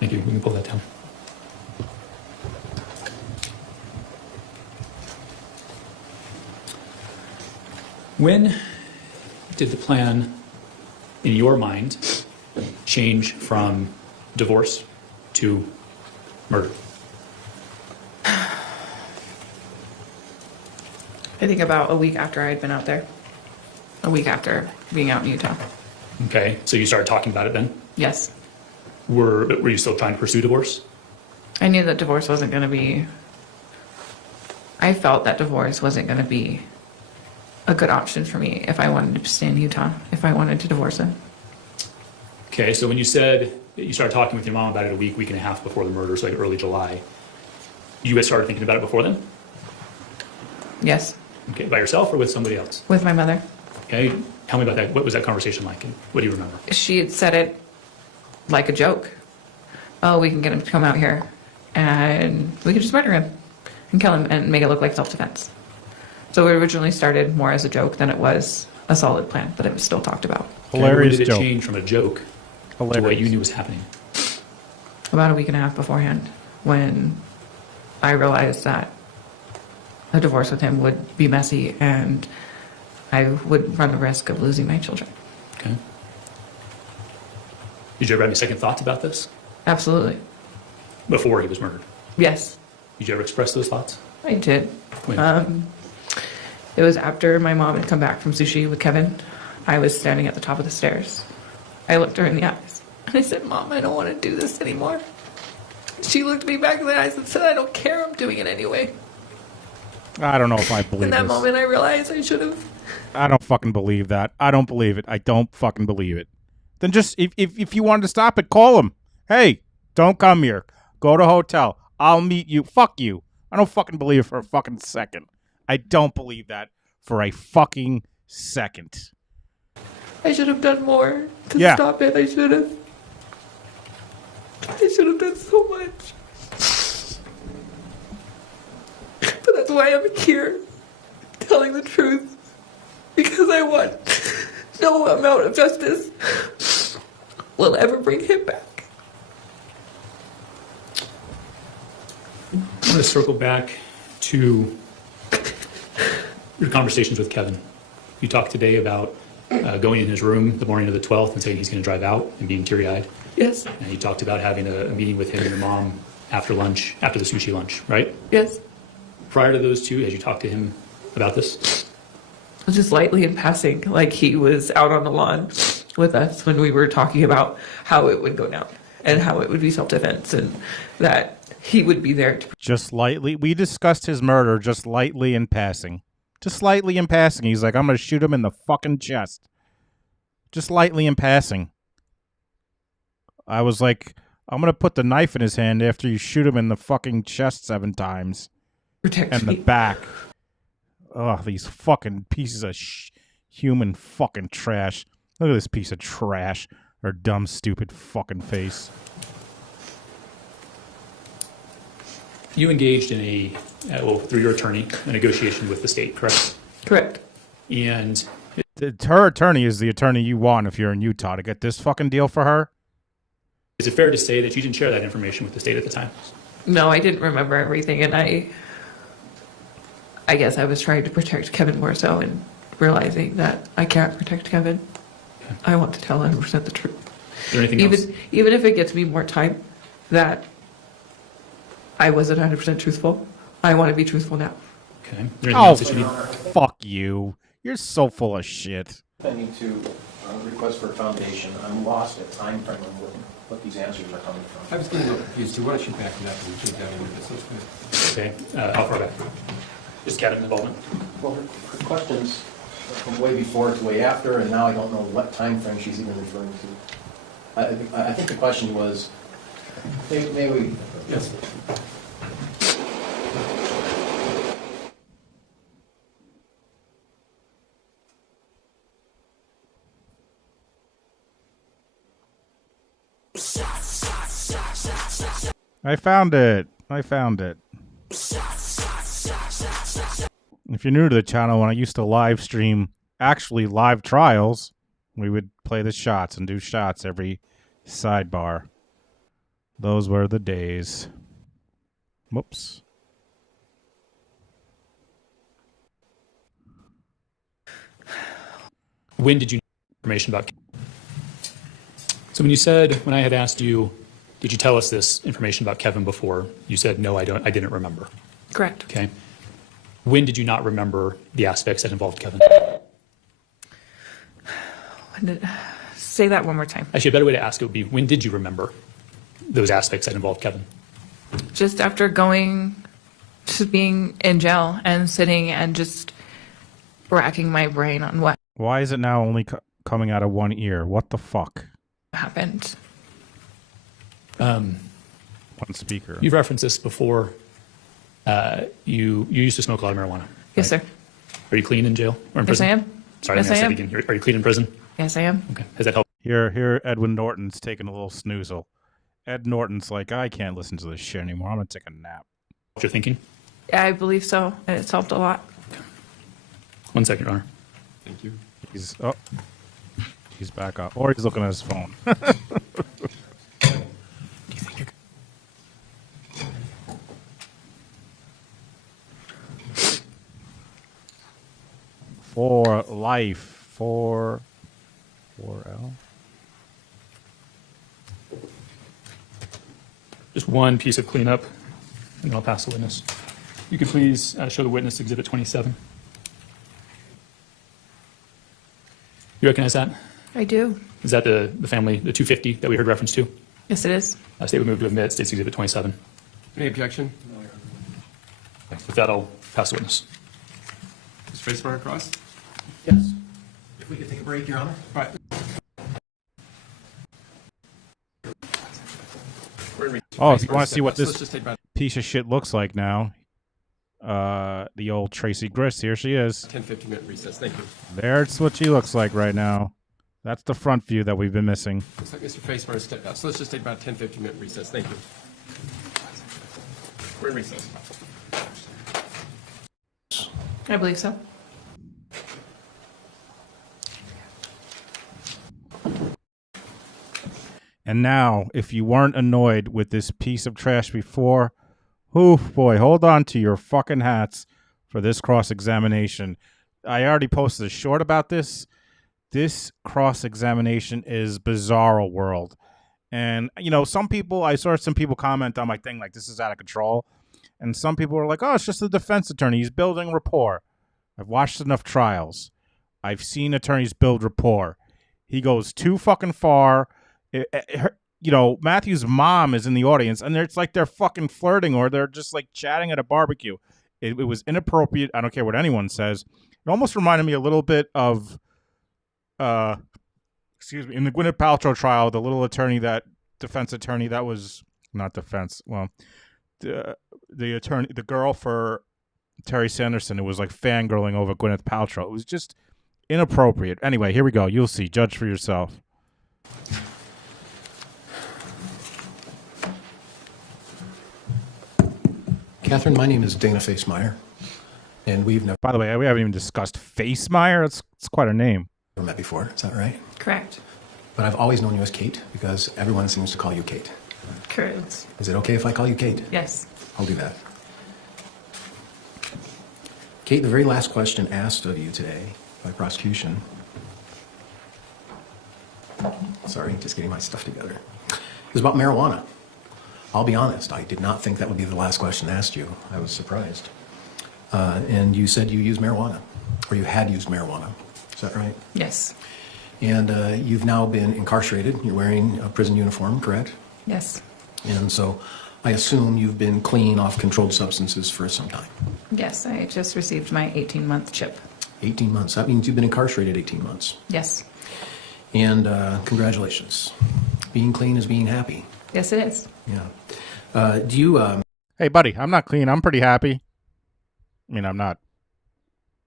Thank you. We can pull that down. When did the plan, in your mind, change from divorce to murder? I think about a week after I had been out there. A week after being out in Utah. Okay, so you started talking about it then? Yes. Were you still trying to pursue divorce? I knew that divorce wasn't going to be... I felt that divorce wasn't going to be a good option for me if I wanted to stay in Utah, if I wanted to divorce him. Okay, so when you said that you started talking with your mom about it a week and a half before the murder, so like early July, you had started thinking about it before then? Yes. Okay, by yourself or with somebody else? With my mother. Okay, tell me about that. What was that conversation like, and what do you remember? She had said it like a joke. Oh, we can get him to come out here and we can just murder him and kill him and make it look like self-defense. So it originally started more as a joke than it was a solid plan, but it was still talked about. Hilarious joke. When did it change from a joke to what you knew was happening? About a week and a half beforehand, when I realized that a divorce with him would be messy and I would run the risk of losing my children. Okay. Did you ever have any second thoughts about this? Absolutely. Before he was murdered? Yes. Did you ever express those thoughts? I did. When? It was after my mom had come back from sushi with Kevin. I was standing at the top of the stairs. I looked her in the eyes and I said, Mom, I don't want to do this anymore. She looked me back in the eyes and said, I don't care, I'm doing it anyway. I don't know if I believe In that this. moment, I realized I should have. I don't fucking believe that. I don't believe it. I don't fucking believe it. Then just, if you wanted to stop it, call him. Hey, don't come here. Go to a hotel. I'll meet you. Fuck you. I don't fucking believe it for a fucking second. I don't believe that for a fucking second. I should have done more to Yeah. stop it. I should have done so much. But that's why I'm here, telling the truth. Because I want no amount of justice will ever bring him back. I'm going to circle back to your conversations with Kevin. You talked today about going in his room the morning of the 12th and saying he's going to drive out and being teary-eyed. Yes. And you talked about having a meeting with him and your mom after lunch, after the sushi lunch, right? Yes. Prior to those two, had you talked to him about this? Just lightly in passing, like he was out on the lawn with us when we were talking about how it would go down and how it would be self-defense and that he would be there to... Just lightly. We discussed his murder just lightly in passing. Just lightly in passing. He's like, I'm going to shoot him in the fucking chest. Just lightly in passing. I was like, I'm going to put the knife in his hand after you shoot him in the fucking chest 7 times. Protect and me. the back. Ugh, these fucking pieces of human fucking trash. Look at this piece of trash. Or dumb, stupid fucking face. You engaged in a, through your attorney, a negotiation with the state, correct? Correct. And her attorney is the attorney you want if you're in Utah to get this fucking deal for her. is it fair to say that you didn't share that information with the state at the time? No, I didn't remember everything, and I guess I was trying to protect Kevin more so and realizing that I can't protect Kevin. Okay. I want to tell 100% the truth. Is there anything else? Even if it gets me more time, that I wasn't 100% truthful. I want to be truthful now. Okay. Is there anything else that you need? Fuck you. You're so full of shit. I need to request for a foundation. I'm lost at time frame on what these answers are coming from. I was getting a little confused too. Why don't you back it up and take that into this? Okay. How far back? Just Kevin involvement? Well, her questions from way before to way after, and now I don't know what time frame she's even referring to. I think the question was, may we... Yes. I found it. I found it. If you're new to the channel, when I used to live stream actually live trials, we would play the shots and do shots every sidebar. Those were the days. Whoops. When did you know information about Kevin? So when you said, when I had asked you, did you tell us this information about Kevin before? You said, no, I didn't remember. Correct. Okay. When did you not remember the aspects that involved Kevin? Say that one more time. Actually, a better way to ask it would be, when did you remember those aspects that involved Kevin? Just after going to being in jail and sitting and just racking my brain on what Why is it now only coming out of one ear? What the fuck? happened. One speaker. You've referenced this before. You used to smoke a lot of marijuana. Yes, right? sir. Are you clean in jail or in Yes, prison? I am. Sorry, Yes, I am. again. Are you clean in prison? Yes, I am. Okay. Has that helped? Here, Edwin Norton's taking a little snoozle. Ed Norton's like, I can't listen to this shit anymore. I'm gonna take a nap. What you're thinking? Yeah, I believe so, and it's helped a lot. 1 second, Your Honor. Thank you. He's back up, or he's looking at his phone. For life, 4L. Just one piece of cleanup, and then I'll pass the witness. You can please show the witness Exhibit 27. You recognize that? I do. Is that the family, the 250 that we heard reference to? Yes, it is. State would move to admit, State's Exhibit 27. Any objection? With that, I'll pass the witness. Is face bar across? Yes. If we could take a break, Your Honor. All right. Oh, if you want to see what Let's this just take about piece of shit looks like now, the old Tracey Grist, here she is. 10-15 minute recess. Thank you. There's what she looks like right now. That's the front view that we've been missing. Looks like Mr. Facemeyer stepped out. So let's just take about a 10-15 minute recess. Thank you. We're in recess. I believe so. And now, if you weren't annoyed with this piece of trash before, oh boy, hold on to your fucking hats for this cross-examination. I already posted a short about this. This cross-examination is bizarro world. And, you know, some people, I saw some people comment on my thing like this is out of control. And some people are like, oh, it's just the defense attorney. He's building rapport. I've watched enough trials. I've seen attorneys build rapport. He goes too fucking far. You know, Matthew's mom is in the audience, and it's like they're fucking flirting or they're just like chatting at a barbecue. It was inappropriate. I don't care what anyone says. It almost reminded me a little bit of, excuse me, in the Gwyneth Paltrow trial, the little defense attorney that was not defense. Well, the attorney, the girl for Terry Sanderson, it was like fangirling over Gwyneth Paltrow. It was just inappropriate. Anyway, here we go. You'll see. Judge for yourself. Catherine, my name is Dana Facemeyer, and we've never By the way, we haven't even discussed Facemeyer. It's quite a name. met before. Is that right? Correct. But I've always known you as Kate because everyone seems to call you Kate. Correct. Is it okay if I call you Kate? Yes. I'll do that. Kate, the very last question asked of you today by prosecution. Sorry, just getting my stuff together. It was about marijuana. I'll be honest, I did not think that would be the last question asked you. I was surprised. And you said you use marijuana, or you had used marijuana. Is that right? Yes. And you've now been incarcerated. You're wearing a prison uniform, correct? Yes. And so I assume you've been clean off controlled substances for some time. Yes, I just received my 18-month chip. 18 months. That means you've been incarcerated 18 months. Yes. And congratulations. Being clean is being happy. Yes, it is. Yeah. Do you... Hey, buddy, I'm not clean. I'm pretty happy. I mean, I'm not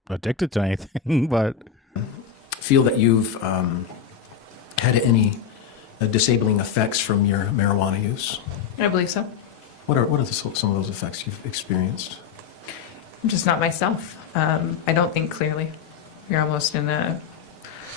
addicted to anything, but... feel that you've had any disabling effects from your marijuana use? I believe so. What are some of those effects you've experienced? I'm just not myself. I don't think clearly. You're almost in a,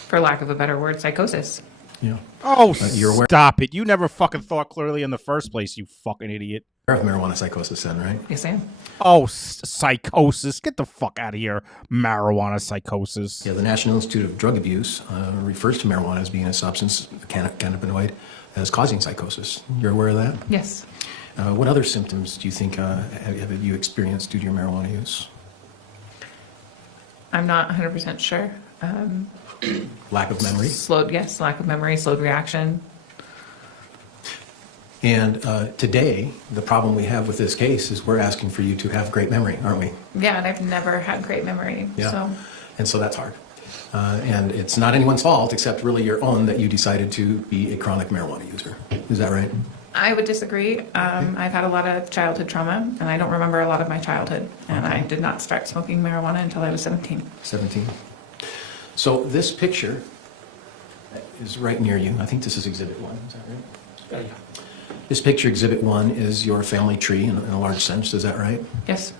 for lack of a better word, psychosis. Yeah. Oh, you're aware stop it. You never fucking thought clearly in the first place, you fucking idiot. of marijuana psychosis then, right? Yes, I am. Oh, psychosis. Get the fuck out of here. Marijuana psychosis. Yeah, the National Institute of Drug Abuse refers to marijuana as being a substance, cannabinoid, as causing psychosis. You're aware of that? Yes. What other symptoms do you think have you experienced due to your marijuana use? I'm not 100% sure. Lack of memory? Yes, lack of memory, slowed reaction. And today, the problem we have with this case is we're asking for you to have great memory, aren't we? Yeah, and I've never had great memory. Yeah. So. And so that's hard. And it's not anyone's fault except really your own that you decided to be a chronic marijuana user. Is that right? I would disagree. I've had a lot of childhood trauma, and I don't remember a lot of my childhood. And I did not start smoking marijuana until I was 17. 17. So this picture is right near you. I think this is Exhibit 1. Is that right? Yeah. This picture, Exhibit 1, is your family tree in a large sense. Is that right? Yes.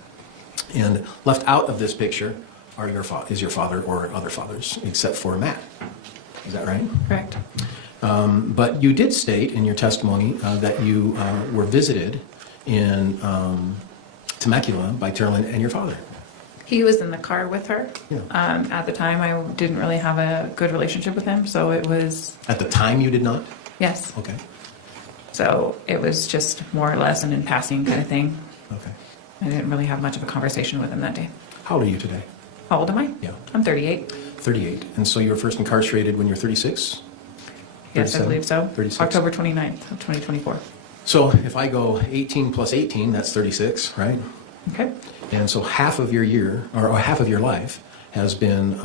And left out of this picture are is your father or other fathers, except for Matt. Is that right? Correct. But you did state in your testimony that you were visited in Temecula by Carolyn and your father. He was in the car with her. Yeah. At the time, I didn't really have a good relationship with him, so it was... At the time you did not? Yes. Okay. So it was just more or less an in passing kind of thing. Okay. I didn't really have much of a conversation with him that day. How old are you today? How old am I? Yeah. I'm 38. 38. And so you were first incarcerated when you're 36? Yes, I believe so. 36? October 29th of 2024. So if I go 18 plus 18, that's 36, right? Okay. And so half of your year, or half of your life, has been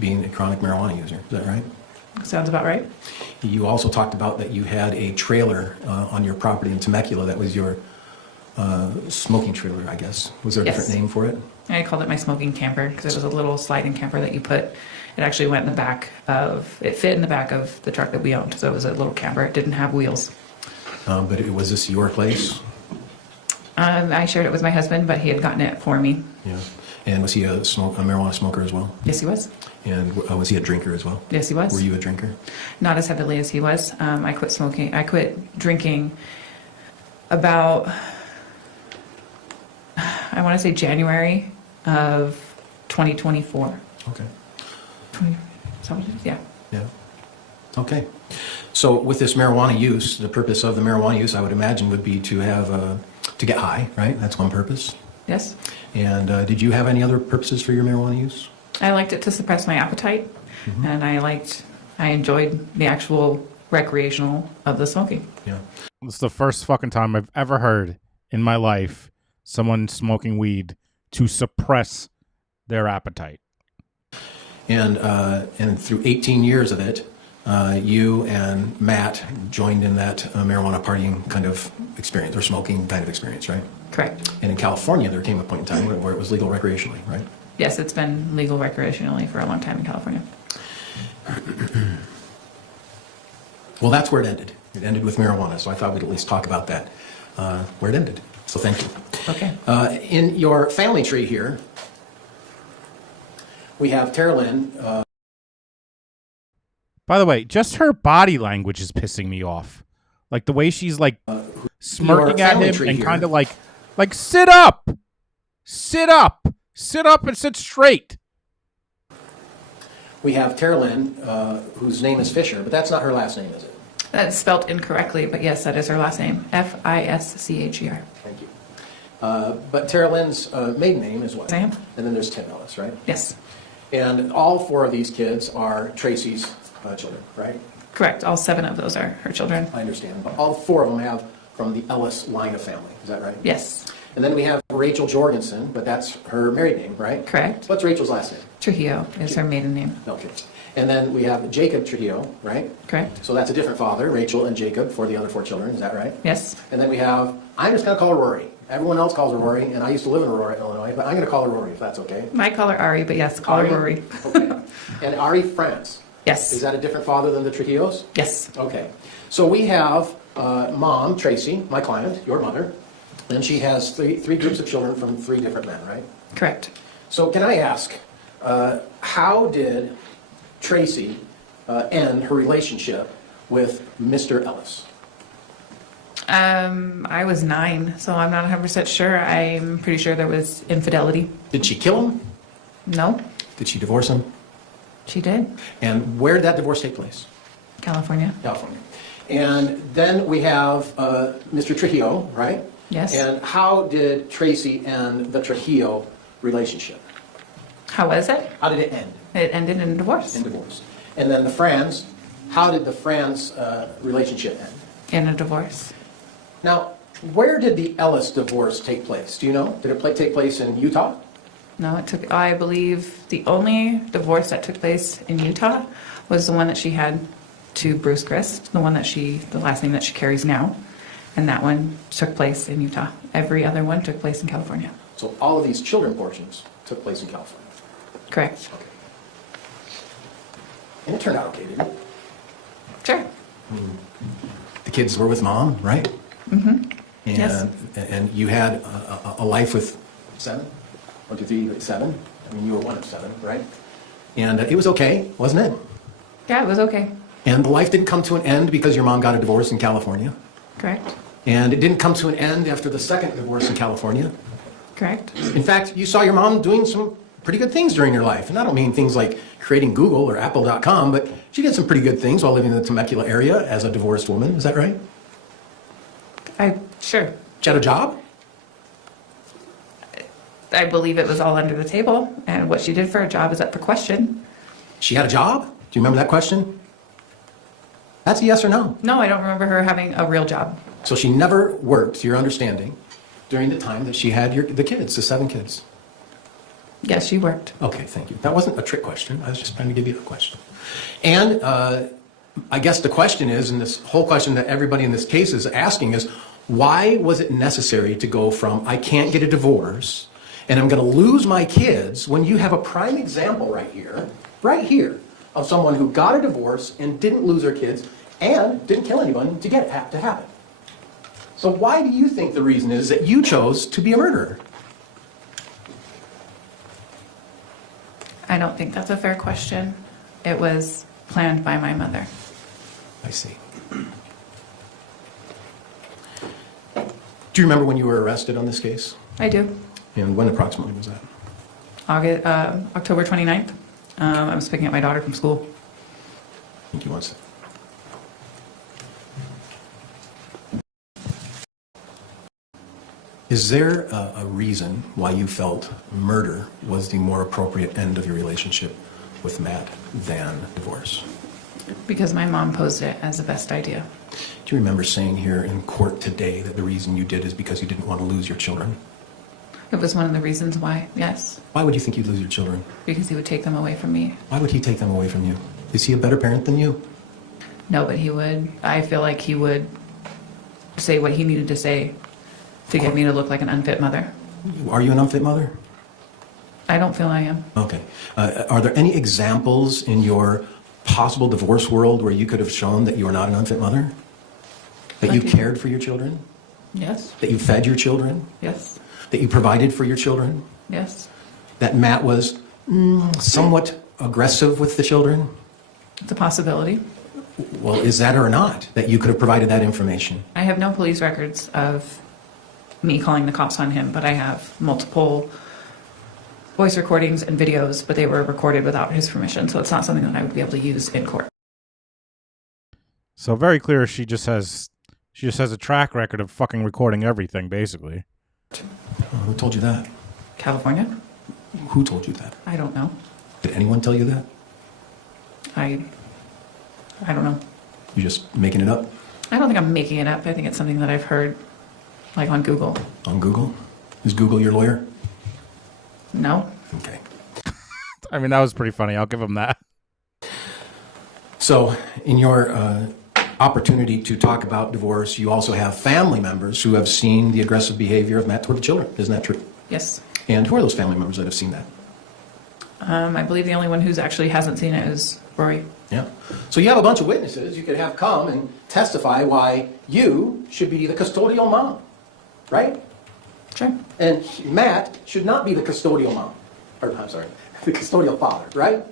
being a chronic marijuana user. Is that right? Sounds about right. You also talked about that you had a trailer on your property in Temecula that was your smoking trailer, I guess. Was there a Yes. different name for it? I called it my smoking camper because it was a little sliding camper that you put. It actually went in the back of. It fit in the back of the truck that we owned, so it was a little camper. It didn't have wheels. But was this your place? I shared it with my husband, but he had gotten it for me. Yeah. And was he a marijuana smoker as well? Yes, he was. And was he a drinker as well? Yes, he was. Were you a drinker? Not as heavily as he was. I quit smoking. I quit drinking about, I want to say January of 2024. Okay. Yeah. Yeah. Okay. So with this marijuana use, the purpose of the marijuana use, I would imagine, would be to have to get high, right? That's one purpose. Yes. And did you have any other purposes for your marijuana use? I liked it to suppress my appetite, and I enjoyed the actual recreational of the smoking. Yeah. It's the first fucking time I've ever heard in my life someone smoking weed to suppress their appetite. And through 18 years of it, you and Matt joined in that marijuana partying kind of experience, or smoking kind of experience, right? Correct. And in California, there came a point in time where it was legal recreationally, right? Yes, it's been legal recreationally for a long time in California. Well, that's where it ended. It ended with marijuana, so I thought we'd at least talk about that, where it ended. So thank you. Okay. In your family tree here, we have Tara Lynn. By the way, just her body language is pissing me off. Like the way she's like smirking at him and kind of like sit up, sit up, sit up and sit straight. We have Tara Lynn, whose name is Fisher, but that's not her last name, is it? That's spelled incorrectly, but yes, that is her last name. Fischer. Thank you. But Tara Lynn's maiden name is what? Sam. And then there's Tim Ellis, right? Yes. And all four of these kids are Tracey's children, right? Correct. All 7 of those are her children. I understand. But all 4 of them have from the Ellis line of family. Is that right? Yes. And then we have Rachel Jorgensen, but that's her married name, right? Correct. What's Rachel's last name? Trujillo is her maiden name. Okay. And then we have Jacob Trujillo, right? Correct. So that's a different father, Rachel and Jacob, for the other 4 children. Is that right? Yes. And then we have, I'm just going to call her Rory. Everyone else calls her Rory, and I used to live in Aurora, Illinois, but I'm going to call her Rory, if that's okay. I call her Ari, but yes, call her Rory. Okay. And Ari France. Yes. Is that a different father than the Trujillos? Yes. Okay. So we have Mom, Tracey, my client, your mother, and she has three groups of children from 3 different men, right? Correct. So can I ask, how did Tracey end her relationship with Mr. Ellis? I was 9, so I'm not 100% sure. I'm pretty sure there was infidelity. Did she kill him? No, Did she divorce him? she did. And where did that divorce take place? California. California. And then we have Mr. Trujillo, right? Yes. And how did Tracey end the Trujillo relationship? How was it? How did it end? It ended in a divorce. In divorce. And then the Franz, how did the Franz relationship end? In a divorce. Now, where did the Ellis divorce take place? Do you know? Did it take place in Utah? No, it took, I believe the only divorce that took place in Utah was the one that she had to Bruce Grist, the last name that she carries now. And that one took place in Utah. Every other one took place in California. So all of these children portions took place in California. Correct. Okay. And it turned out okay, didn't it? Sure. The kids were with Mom, right? Mm-hmm. And, Yes. And you had a life with 7? 1, 2, 3, 7? I mean, you were one of 7, right? And it was okay, wasn't it? Yeah, it was okay. And the life didn't come to an end because your mom got a divorce in California. Correct. And it didn't come to an end after the second divorce in California. Correct. In fact, you saw your mom doing some pretty good things during your life. And I don't mean things like creating Google or Apple.com, but she did some pretty good things while living in the Temecula area as a divorced woman. Is that right? Sure. She had a job? I believe it was all under the table, and what she did for a job is up for question. She had a job? Do you remember that question? That's a yes or no. No, I don't remember her having a real job. So she never worked, to your understanding, during the time that she had the kids, the 7 kids. Yes, she worked. Okay, thank you. That wasn't a trick question. I was just trying to give you a question. And I guess the question is, and this whole question that everybody in this case is asking is, Why was it necessary to go from I can't get a divorce and I'm going to lose my kids when you have a prime example right here, of someone who got a divorce and didn't lose their kids and didn't kill anyone to get it to happen? So why do you think the reason is that you chose to be a murderer? I don't think that's a fair question. It was planned by my mother. I see. Do you remember when you were arrested on this case? I do. And when approximately was that? October 29th. I was picking up my daughter from school. Thank you, one second. Is there a reason why you felt murder was the more appropriate end of your relationship with Matt than divorce? Because my mom posed it as the best idea. Do you remember saying here in court today that the reason you did is because you didn't want to lose your children? It was one of the reasons why, yes. Why would you think you'd lose your children? Because he would take them away from me. Why would he take them away from you? Is he a better parent than you? No, but he would. I feel like he would say what he needed to say to get me to look like an unfit mother. Are you an unfit mother? I don't feel I am. Okay. Are there any examples in your possible divorce world where you could have shown that you are not an unfit mother? That you cared for your children? Yes. That you fed your children? Yes. That you provided for your children? Yes. That Matt was somewhat aggressive with the children? It's a possibility. Well, is that or not, that you could have provided that information? I have no police records of me calling the cops on him, but I have multiple voice recordings and videos, but they were recorded without his permission, so it's not something that I would be able to use in court. So very clear, she just has a track record of fucking recording everything, basically. Who told you that? California? Who told you that? I don't know. Did anyone tell you that? I don't know. You're just making it up? I don't think I'm making it up. I think it's something that I've heard, like on Google. On Google? Is Google your lawyer? No. Okay. I mean, that was pretty funny. I'll give him that. So, in your opportunity to talk about divorce, you also have family members who have seen the aggressive behavior of Matt toward the children. Isn't that true? Yes. And who are those family members that have seen that? I believe the only one who's actually hasn't seen it is Rory. Yeah. So you have a bunch of witnesses you could have come and testify why you should be the custodial mom, right? Sure. And Matt should not be the custodial mom. Or, I'm sorry, the custodial father, right?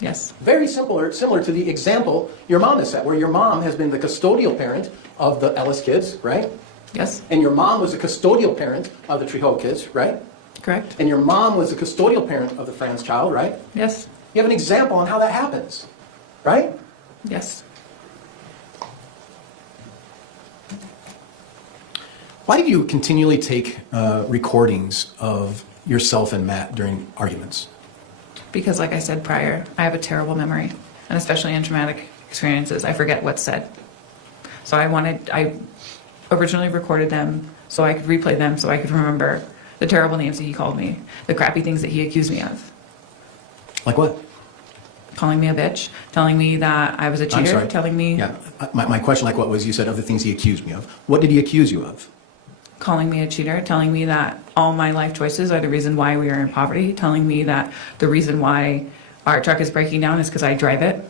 Yes. Very similar to the example your mom has set, where your mom has been the custodial parent of the Ellis kids, right? Yes. And your mom was the custodial parent of the Trejo kids, right? Correct. And your mom was the custodial parent of the Franz child, right? Yes. You have an example on how that happens, right? Yes. Why do you continually take recordings of yourself and Matt during arguments? Because like I said prior, I have a terrible memory, and especially in traumatic experiences, I forget what's said. So I originally recorded them so I could replay them so I could remember the terrible names that he called me, the crappy things that he accused me of. Like what? Calling me a bitch, telling me that I was a cheater, I'm sorry. telling me... Yeah, my question, like what was, you said other things he accused me of. What did he accuse you of? Calling me a cheater, telling me that all my life choices are the reason why we are in poverty, telling me that the reason why our truck is breaking down is because I drive it.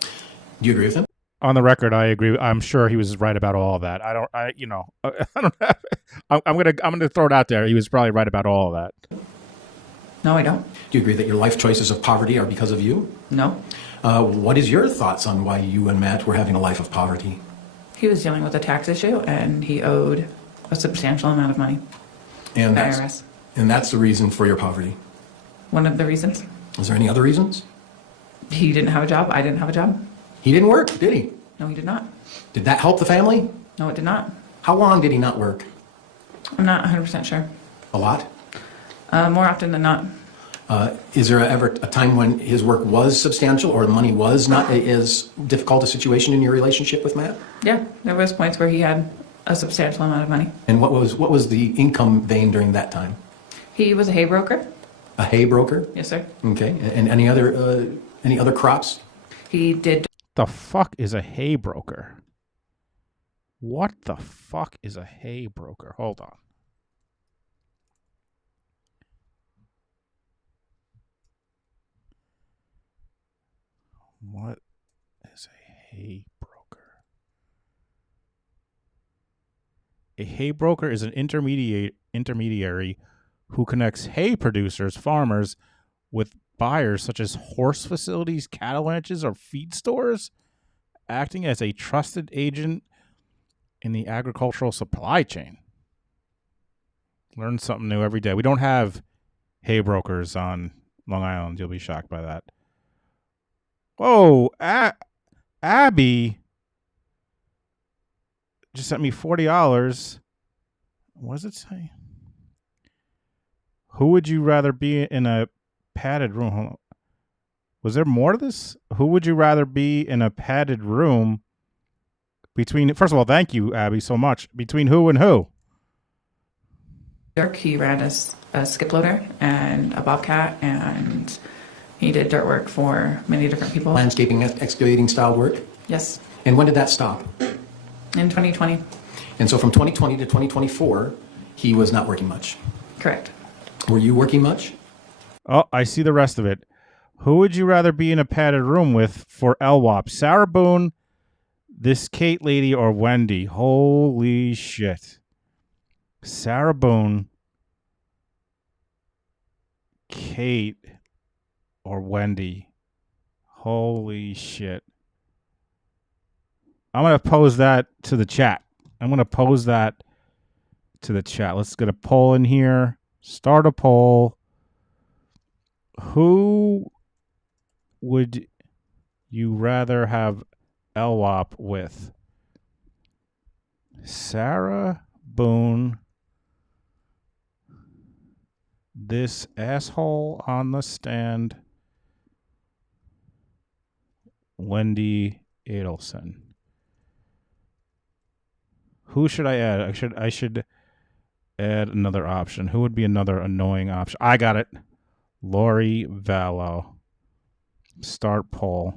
Do you agree with him? On the record, I agree. I'm sure he was right about all of that. I don't have, I'm gonna throw it out there. He was probably right about all of that. No, I don't. Do you agree that your life choices of poverty are because of you? No. What is your thoughts on why you and Matt were having a life of poverty? He was dealing with a tax issue, and he owed a substantial amount of money. And the IRS. And that's the reason for your poverty? One of the reasons. Is there any other reasons? He didn't have a job. I didn't have a job. He didn't work, did he? No, he did not. Did that help the family? No, it did not. How long did he not work? I'm not 100% sure. A lot? More often than not. Is there ever a time when his work was substantial or money was not as difficult a situation in your relationship with Matt? Yeah, there was points where he had a substantial amount of money. And what was the income vein during that time? He was a hay broker. A hay broker? Yes, sir. Okay. And any other crops? He did. The fuck is a hay broker? What the fuck is a hay broker? Hold on. What is a hay broker? A hay broker is an intermediary who connects hay producers, farmers, with buyers such as horse facilities, cattle ranches, or feed stores, acting as a trusted agent in the agricultural supply chain. Learn something new every day. We don't have hay brokers on Long Island. You'll be shocked by that. Whoa, Abby just sent me $40. What does it say? Who would you rather be in a padded room? Hold on. Was there more to this? Who would you rather be in a padded room between? First of all, thank you, Abby, so much. Between who and who? He ran a skip loader and a bobcat, and he did dirt work for many different people. Landscaping, excavating style work? Yes. And when did that stop? In 2020. And so from 2020 to 2024, he was not working much. Correct. Were you working much? Oh, I see the rest of it. Who would you rather be in a padded room with for LWAP? Sarah Boone, this Kate lady, or Wendy? Holy shit. Sarah Boone, Kate, or Wendy? Holy shit. I'm going to pose that to the chat. Let's get a poll in here. Start a poll. Who would you rather have LWAP with? Sarah Boone, this asshole on the stand, Wendy Adelson. Who should I add? I should add another option. Who would be another annoying option? I got it. Lori Vallow. Start poll.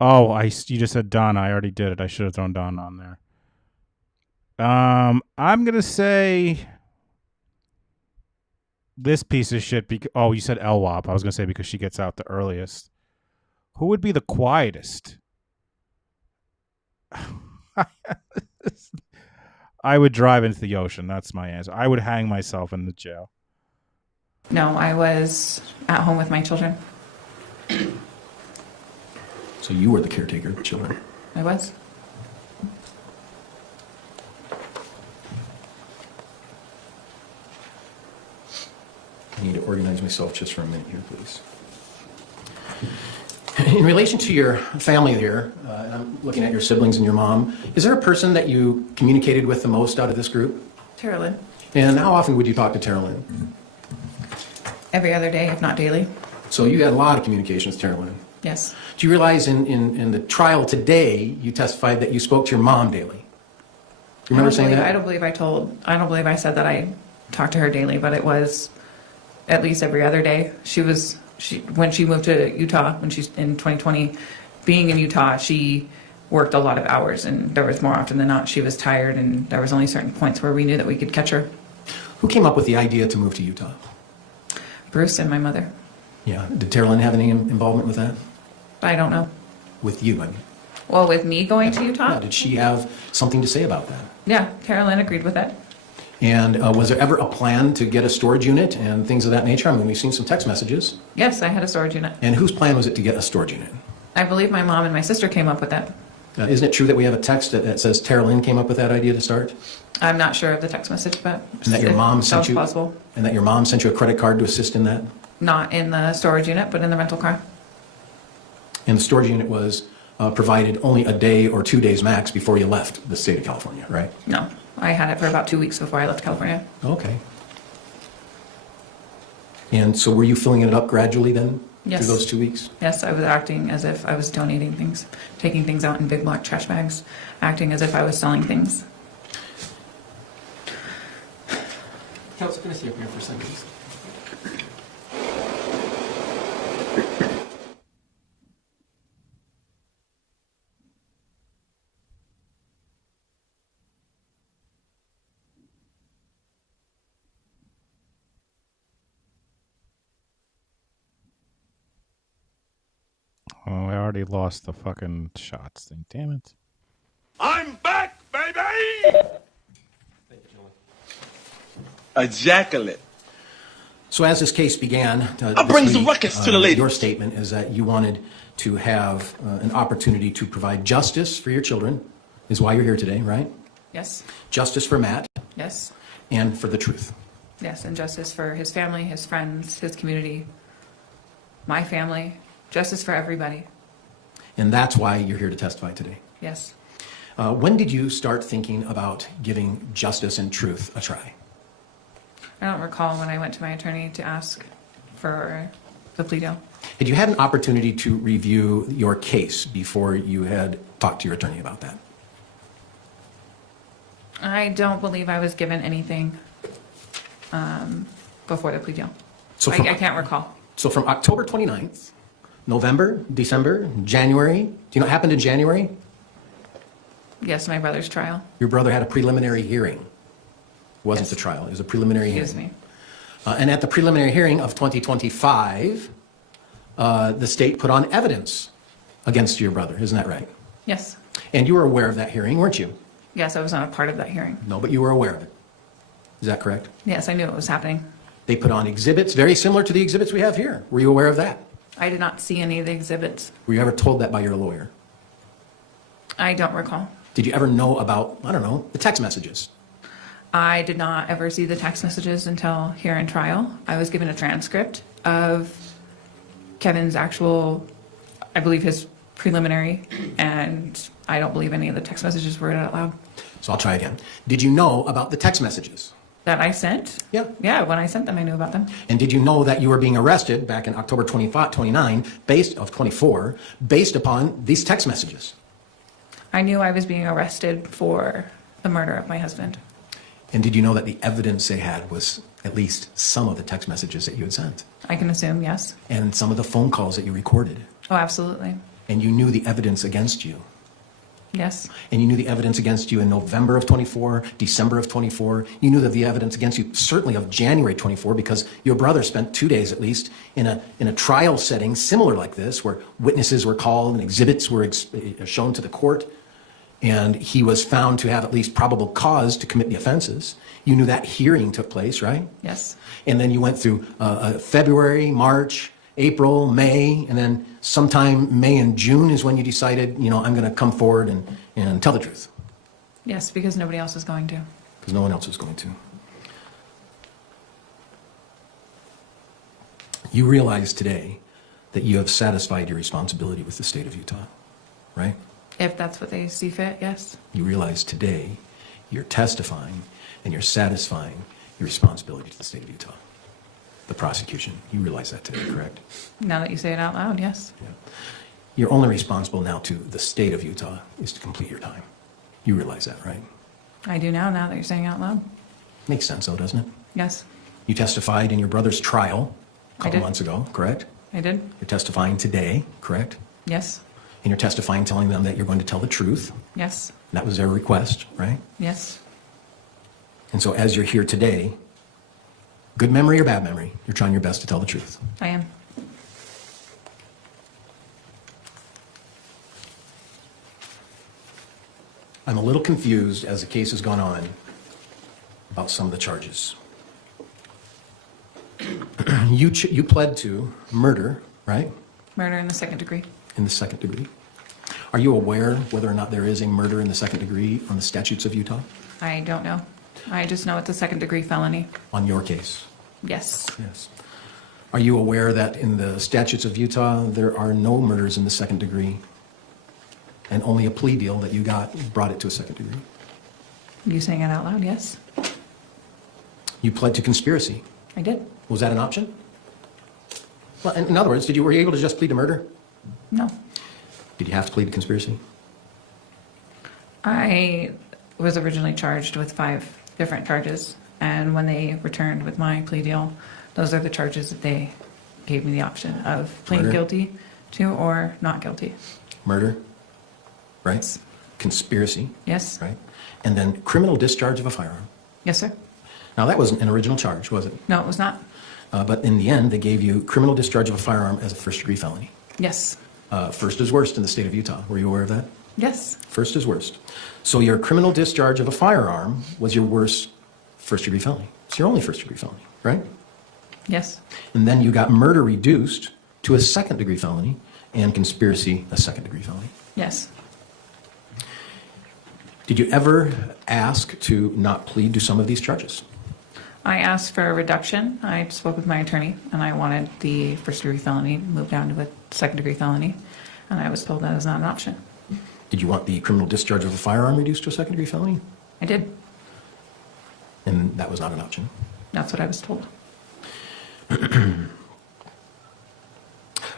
Oh, you just said Donna. I already did it. I should have thrown Donna on there. I'm gonna say this piece of shit. Oh, you said LWAP. I was gonna say because she gets out the earliest. Who would be the quietest? I would drive into the ocean. That's my answer. I would hang myself in the jail. No, I was at home with my children. So you were the caretaker of the children? I was. I need to organize myself just for a minute here, please. In relation to your family there, I'm looking at your siblings and your mom, is there a person that you communicated with the most out of this group? Tara Lynn. And how often would you talk to Tara Lynn? Every other day, if not daily. So you had a lot of communication with Tara Lynn? Yes. Do you realize in the trial today, you testified that you spoke to your mom daily? Do you remember saying that? I don't believe I said that I talked to her daily, but it was at least every other day. When she moved to Utah, when she's in 2020, being in Utah, she worked a lot of hours, and there was more often than not she was tired, and there was only certain points where we knew that we could catch her. Who came up with the idea to move to Utah? Bruce and my mother. Yeah. Did Tara Lynn have any involvement with that? I don't know. With you, I mean. Well, with me going to Utah? Yeah, did she have something to say about that? Yeah, Tara Lynn agreed with that. And was there ever a plan to get a storage unit and things of that nature? I mean, we've seen some text messages. Yes, I had a storage unit. And whose plan was it to get a storage unit? I believe my mom and my sister came up with that. Isn't it true that we have a text that says Tara Lynn came up with that idea to start? I'm not sure of the text message, but And that your mom sent you possible. And that your mom sent you a credit card to assist in that? Not in the storage unit, but in the rental car. And the storage unit was provided only a day or 2 days max before you left the state of California, right? No, I had it for about 2 weeks before I left California. Okay. And so were you filling it up gradually then? Yes. Through those 2 weeks? Yes, I was acting as if I was donating things, taking things out in big black trash bags, acting as if I was selling things. Council, can I see up here for a second, please? Oh, I already lost the fucking shots thing. Damn it. I'm back, baby! Ejaculate. So as this case began, I bring the ruckus to the ladies. Your statement is that you wanted to have an opportunity to provide justice for your children, is why you're here today, right? Yes. Justice for Matt. Yes. And for the truth. Yes, and justice for his family, his friends, his community, my family, justice for everybody. And that's why you're here to testify today. Yes. When did you start thinking about giving justice and truth a try? I don't recall when I went to my attorney to ask for the plea deal. Had you had an opportunity to review your case before you had talked to your attorney about that? I don't believe I was given anything before the plea deal. So I can't recall. So from October 29th, November, December, January, do you know what happened in January? Yes, my brother's trial. Your brother had a preliminary hearing. It wasn't Yes. the trial, it was a preliminary hearing. Excuse me. And at the preliminary hearing of 2025, the state put on evidence against your brother, isn't that right? Yes. And you were aware of that hearing, weren't you? Yes, I was not a part of that hearing. No, but you were aware of it. Is that correct? Yes, I knew it was happening. They put on exhibits very similar to the exhibits we have here. Were you aware of that? I did not see any of the exhibits. Were you ever told that by your lawyer? I don't recall. Did you ever know about, I don't know, the text messages? I did not ever see the text messages until here in trial. I was given a transcript of Kevin's actual, I believe his preliminary, and I don't believe any of the text messages were read out loud. So I'll try again. Did you know about the text messages? That I sent? Yeah. Yeah, when I sent them, I knew about them. And did you know that you were being arrested back in October 29, based upon these text messages? I knew I was being arrested for the murder of my husband. And did you know that the evidence they had was at least some of the text messages that you had sent? I can assume, yes. And some of the phone calls that you recorded? Oh, absolutely. And you knew the evidence against you? Yes. And you knew the evidence against you in November of 24, December of 24. You knew that the evidence against you certainly of January 24 because your brother spent 2 days at least in a trial setting similar like this where witnesses were called and exhibits were shown to the court. And he was found to have at least probable cause to commit the offenses. You knew that hearing took place, right? Yes. And then you went through February, March, April, May, and then sometime May and June is when you decided, you know, I'm going to come forward and tell the truth. Yes, because nobody else is going to. Because no one else was going to. You realize today that you have satisfied your responsibility with the state of Utah, right? If that's what they see fit, yes. You realize today you're testifying and you're satisfying your responsibility to the state of Utah. The prosecution. You realize that today, correct? Now that you say it out loud, yes. Yeah. You're only responsible now to the state of Utah is to complete your time. You realize that, right? I do now that you're saying it out loud. Makes sense, though, doesn't it? Yes, You testified in your brother's trial a I couple did. months ago, correct? I did. You're testifying today, correct? Yes, And you're testifying telling them that you're going to tell the truth. yes, That was their request, right? yes. And so as you're here today, good memory or bad memory, you're trying your best to tell the truth. I am. I'm a little confused as the case has gone on about some of the charges. You pled to murder, right? Murder in the second degree. In the second degree. Are you aware whether or not there is a murder in the second degree on the statutes of Utah? I don't know. I just know it's a second degree felony. On your case? Yes. Yes. Are you aware that in the statutes of Utah, there are no murders in the second degree? And only a plea deal that you got brought it to a second degree? You saying it out loud? Yes. You pled to conspiracy. I did. Was that an option? Well, in other words, were you able to just plead to murder? No. Did you have to plead to conspiracy? I was originally charged with 5 different charges, and when they returned with my plea deal, those are the charges that they gave me the option of pleading Murder? guilty to or not guilty. Murder, right? Yes. Conspiracy, Yes. right? And then criminal discharge of a firearm. Yes, sir. Now, that wasn't an original charge, was it? No, it was not. But in the end, they gave you criminal discharge of a firearm as a first-degree felony. Yes. First is worst in the state of Utah. Were you aware of that? Yes. First is worst. So your criminal discharge of a firearm was your worst first-degree felony. It's your only first-degree felony, right? Yes. And then you got murder reduced to a second-degree felony and conspiracy a second-degree felony. Yes. Did you ever ask to not plead to some of these charges? I asked for a reduction. I spoke with my attorney, and I wanted the first-degree felony moved down to a second-degree felony, and I was told that is not an option. Did you want the criminal discharge of a firearm reduced to a second-degree felony? I did. And that was not an option? That's what I was told.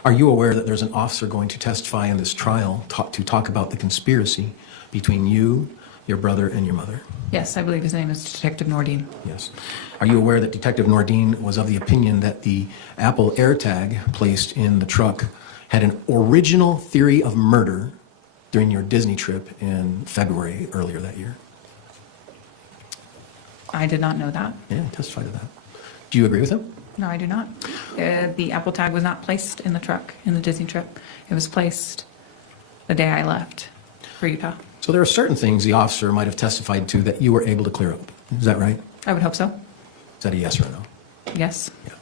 Are you aware that there's an officer going to testify in this trial to talk about the conspiracy between you, your brother, and your mother? Yes, I believe his name is Detective Nordine. Yes. Are you aware that Detective Nordine was of the opinion that the Apple AirTag placed in the truck had an original theory of murder during your Disney trip in February earlier that year? I did not know that. Yeah, he testified to that. Do you agree with him? No, I do not. The Apple tag was not placed in the truck in the Disney trip. It was placed the day I left for Utah. So there are certain things the officer might have testified to that you were able to clear up. Is that right? I would hope so. Is that a yes or a no? Yes. Yeah.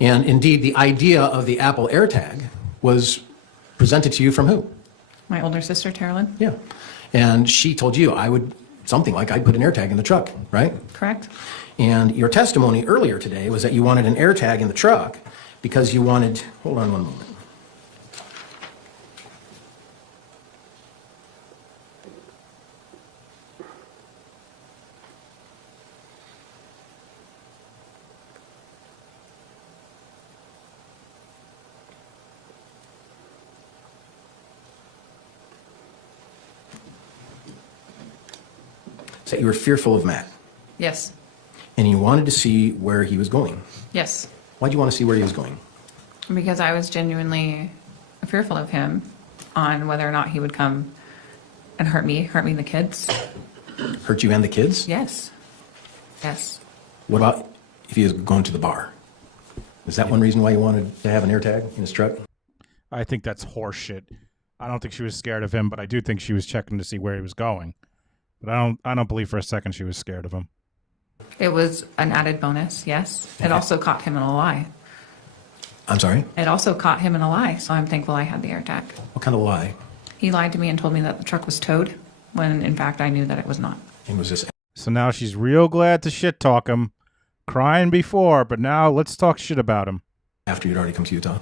And indeed, the idea of the Apple AirTag was presented to you from who? My older sister, Terrelyn. Yeah. And she told you I'd put an AirTag in the truck, right? Correct. And your testimony earlier today was that you wanted an AirTag in the truck because you wanted, hold on one moment. That you were fearful of Matt. Yes. And you wanted to see where he was going. Yes. Why'd you want to see where he was going? Because I was genuinely fearful of him on whether or not he would come and hurt me and the kids. Hurt you and the kids? Yes. Yes. What about if he was going to the bar? Is that one reason why you wanted to have an AirTag in his truck? I think that's horseshit. I don't think she was scared of him, but I do think she was checking to see where he was going. But I don't believe for a second she was scared of him. It was an added bonus, yes. It also caught him in a lie. I'm sorry? It also caught him in a lie, so I'm thankful I had the AirTag. What kind of lie? He lied to me and told me that the truck was towed, when in fact I knew that it was not. And was this... So now she's real glad to shit talk him. Crying before, but now let's talk shit about him. After you'd already come to Utah?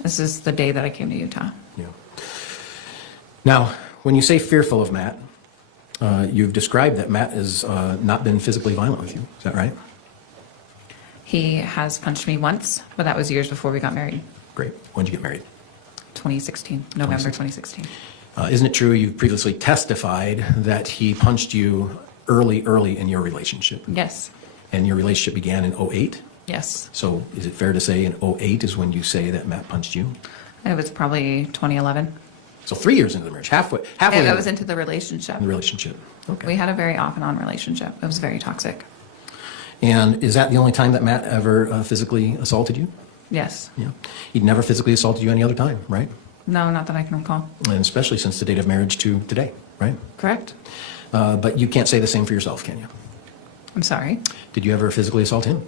This is the day that I came to Utah. Yeah. Now, when you say fearful of Matt, you've described that Matt has not been physically violent with you. Is that right? He has punched me once, but that was years before we got married. Great. When did you get married? 2016, November 2016. Isn't it true you've previously testified that he punched you early in your relationship? Yes. And your relationship began in 2008? Yes. So is it fair to say in 2008 is when you say that Matt punched you? It was probably 2011. So 3 years into the marriage, halfway. I was into the relationship. The relationship. Okay. We had a very off and on relationship. It was very toxic. And is that the only time that Matt ever physically assaulted you? Yes. Yeah. He'd never physically assaulted you any other time, right? No, not that I can recall. And especially since the date of marriage to today, right? Correct. But you can't say the same for yourself, can you? I'm sorry. Did you ever physically assault him?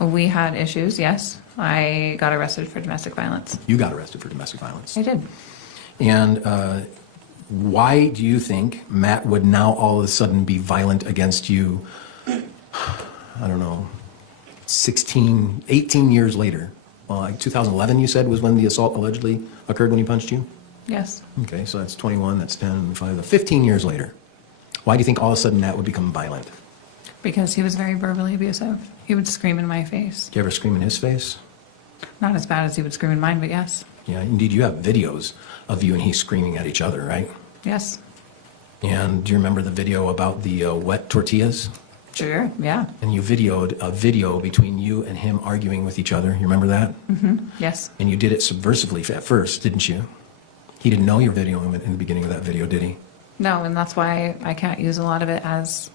We had issues, yes. I got arrested for domestic violence. You got arrested for domestic violence. I did. And why do you think Matt would now all of a sudden be violent against you, I don't know, 18 years later? Well, like 2011, you said, was when the assault allegedly occurred when he punched you? Yes. Okay, so that's 21, that's 10, 5, 15 years later. Why do you think all of a sudden Matt would become violent? Because he was very verbally abusive. He would scream in my face. Did you ever scream in his face? Not as bad as he would scream in mine, but yes. Yeah, indeed, you have videos of you and he screaming at each other, right? Yes. And do you remember the video about the wet tortillas? Sure, yeah. And you videoed a video between you and him arguing with each other. You remember that? Mm-hmm. Yes. And you did it subversively at first, didn't you? He didn't know you were videoing him in the beginning of that video, did he? No, and that's why I can't use a lot of it as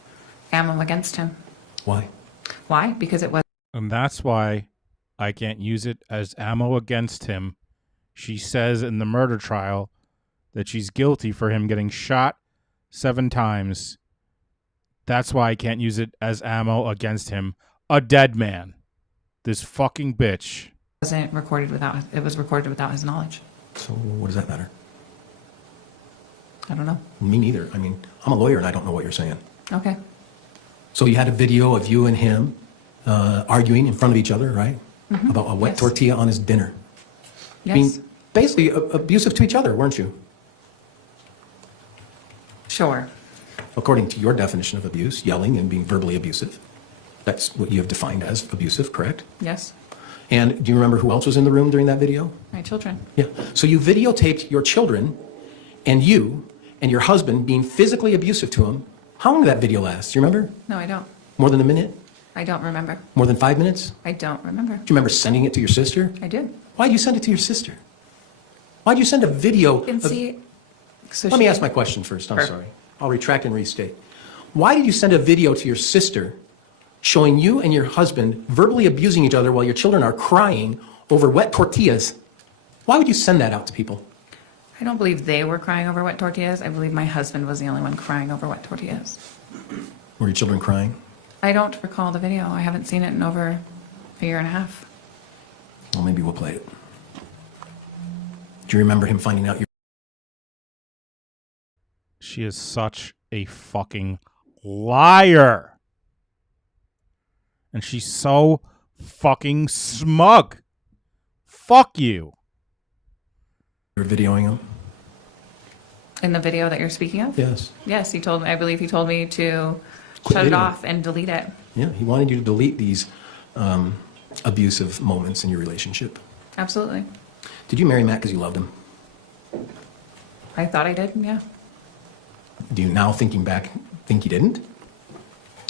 ammo against him. Why? Why? Because it was... And that's why I can't use it as ammo against him, She says in the murder trial that she's guilty for him getting shot 7 times. That's why I can't use it as ammo against him. A dead man. This fucking bitch. It was recorded without his knowledge. So what does that matter? I don't know. Me neither. I mean, I'm a lawyer and I don't know what you're saying. Okay. So you had a video of you and him arguing in front of each other, right? Mm-hmm. About a wet Yes. tortilla on his dinner. Yes. I mean, basically abusive to each other, weren't you? Sure. According to your definition of abuse, yelling and being verbally abusive. That's what you have defined as abusive, correct? Yes. And do you remember who else was in the room during that video? My children. Yeah. So you videotaped your children and you and your husband being physically abusive to him. How long did that video last? Do you remember? No, I don't. More than a minute? I don't remember. More than 5 minutes? I don't remember. Do you remember sending it to your sister? I did. Why'd you send it to your sister? Why'd you send a video? You can of- see. So Let me ask my question first. I'm Sure. sorry. I'll retract and restate. Why did you send a video to your sister showing you and your husband verbally abusing each other while your children are crying over wet tortillas? Why would you send that out to people? I don't believe they were crying over wet tortillas. I believe my husband was the only one crying over wet tortillas. Were your children crying? I don't recall the video. I haven't seen it in over a year and a half. Well, maybe we'll play it. Do you remember him finding out you? She is such a fucking liar. And she's so fucking smug. Fuck you. You're videoing him? In the video that you're speaking of? Yes. Yes, I believe he told me to Quit shut it videoing. off and delete it. Yeah, he wanted you to delete these abusive moments in your relationship. Absolutely. Did you marry Matt because you loved him? I thought I did, yeah. Do you now, thinking back, think you didn't?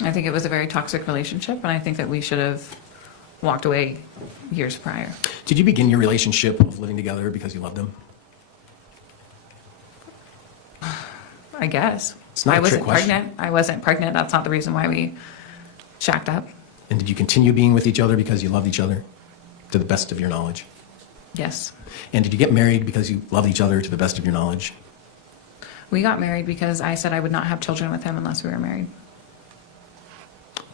I think it was a very toxic relationship, and I think that we should have walked away years prior. Did you begin your relationship of living together because you loved him? I guess. It's not I a trick wasn't question. pregnant. I wasn't pregnant. That's not the reason why we shacked up. And did you continue being with each other because you loved each other, to the best of your knowledge? Yes. And did you get married because you loved each other, to the best of your knowledge? We got married because I said I would not have children with him unless we were married.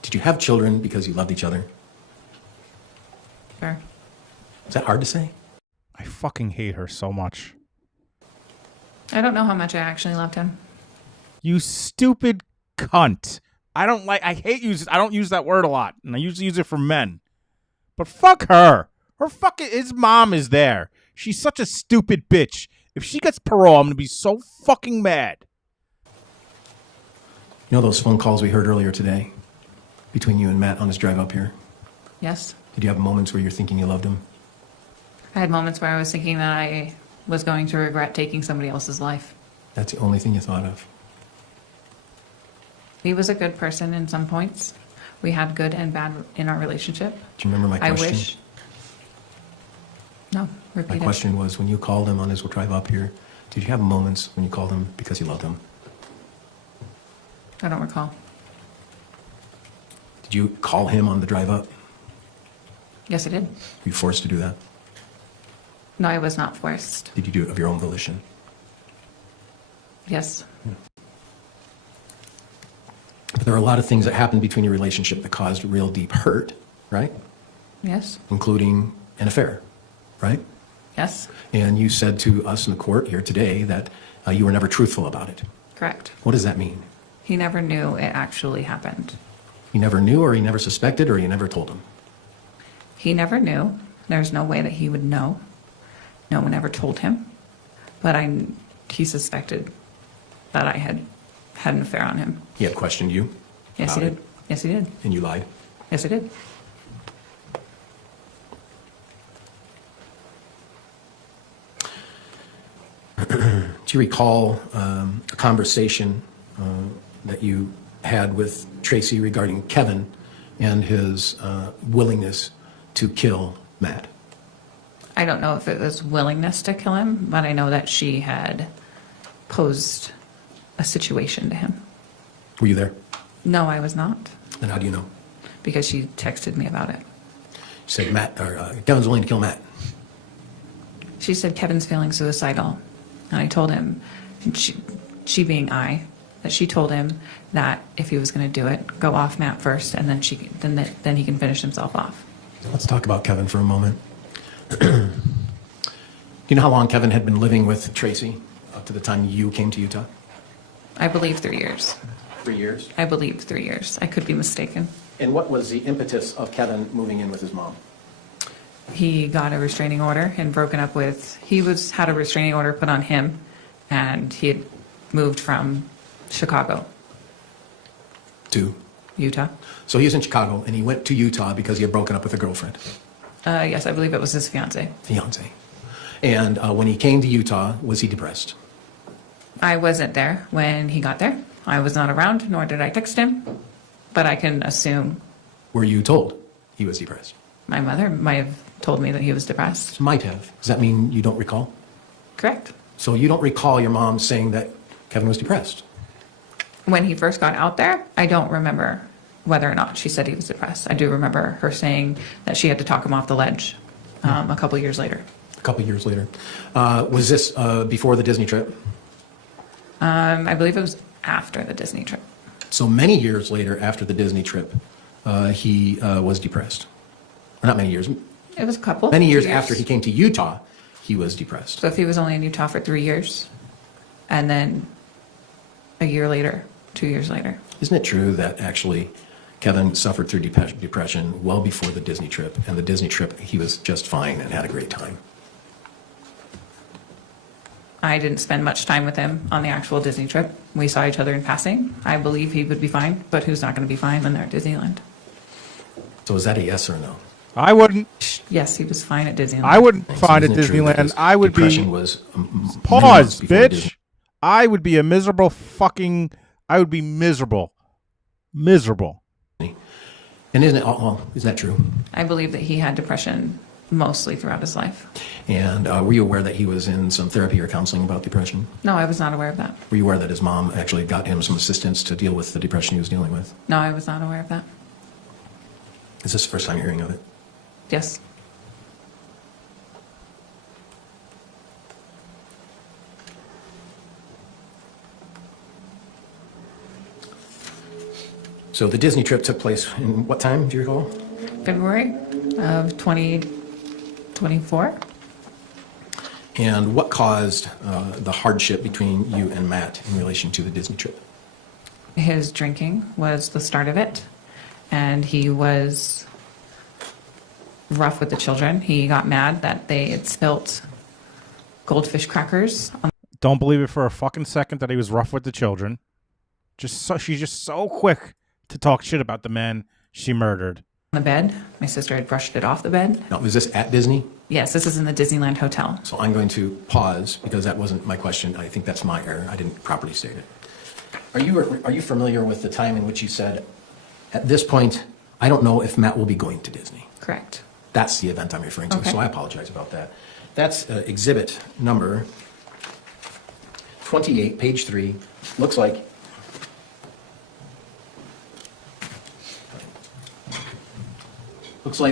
Did you have children because you loved each other? Sure. Is that hard to say? I fucking hate her so much. I don't know how much I actually loved him. You stupid cunt. I hate I don't use that word a lot, and I usually use it for men. But fuck her. His mom is there. She's such a stupid bitch. If she gets parole, I'm gonna be so fucking mad. You know those phone calls we heard earlier today between you and Matt on his drive up here? Yes. Did you have moments where you're thinking you loved him? I had moments where I was thinking that I was going to regret taking somebody else's life. That's the only thing you thought of. He was a good person in some points. We had good and bad in our relationship. Do you remember my question? I wish. No, repeat My it. question was, when you called him on his drive up here, did you have moments when you called him because you loved him? I don't recall. Did you call him on the drive up? Yes, I did. Were you forced to do that? No, I was not forced. Did you do it of your own volition? Yes. But there are a lot of things that happened between your relationship that caused real deep hurt, right? Yes. Including an affair, right? Yes. And you said to us in the court here today that you were never truthful about it. Correct. What does that mean? He never knew it actually happened. You never knew, or you never suspected, or you never told him? He never knew. There's no way that he would know. No one ever told him. But he suspected that I had an affair on him. He had questioned you? Yes, he about did. it, Yes, he did. And you lied? Yes, I did. Do you recall a conversation that you had with Tracey regarding Kevin and his willingness to kill Matt? I don't know if it was willingness to kill him, but I know that she had posed a situation to him. Were you there? No, I was not, And how do you know? because she texted me about it. You said Kevin's willing to kill Matt. She said Kevin's feeling suicidal. And I told him, she being I, that she told him that if he was going to do it, go off Matt first, and then then he can finish himself off. Let's talk about Kevin for a moment. Do you know how long Kevin had been living with Tracey up to the time you came to Utah? I believe 3 years. 3 years? I believe 3 years. I could be mistaken. And what was the impetus of Kevin moving in with his mom? He got a restraining order and broken up with, had a restraining order put on him, and he had moved from Chicago To Utah. So he was in Chicago, and he went to Utah because he had broken up with a girlfriend. Yes, I believe it was his fiance. And when he came to Utah, was he depressed? I wasn't there when he got there. I was not around, nor did I text him, but I can assume. Were you told he was depressed? My mother might have told me that he was depressed. Might have. Does that mean you don't recall? Correct. So you don't recall your mom saying that Kevin was depressed? When he first got out there, I don't remember whether or not she said he was depressed. I do remember her saying that she had to talk him off the ledge a couple years later. A couple years later. Was this before the Disney trip? I believe it was after the Disney trip. So many years later, after the Disney trip, he was depressed. Or not many years. It was a couple. Many years after he came to Utah, he was depressed. So if he was only in Utah for 3 years, and then a year later, 2 years later. Isn't it true that actually Kevin suffered through depression well before the Disney trip, and the Disney trip he was just fine and had a great time? I didn't spend much time with him on the actual Disney trip. We saw each other in passing. I believe he would be fine, but who's not going to be fine when they're at Disneyland? So is that a yes or no? I wouldn't. Yes, he was fine at Disneyland. I wouldn't find at Disneyland. I would be. Pause, bitch. I would be a miserable fucking. I would be miserable. Miserable. And isn't that true? I believe that he had depression mostly throughout his life. And were you aware that he was in some therapy or counseling about depression? No, I was not aware of that. Were you aware that his mom actually got him some assistance to deal with the depression he was dealing with? No, I was not aware of that. Is this the first time you're hearing of it? Yes. So the Disney trip took place in what time, do you recall? February of 2024. And what caused the hardship between you and Matt in relation to the Disney trip? His drinking was the start of it, and he was rough with the children. He got mad that they had spilt goldfish crackers on. Don't believe it for a fucking second that he was rough with the children. She's just so quick to talk shit about the man she murdered. The bed. My sister had brushed it off the bed. Now, was this at Disney? Yes, this is in the Disneyland Hotel. So I'm going to pause because that wasn't my question. I think that's my error. I didn't properly state it. Are you familiar with the time in which you said, at this point, I don't know if Matt will be going to Disney? Correct. That's the event I'm referring to, Okay. so I apologize about that. That's exhibit number 28, page 3. Looks like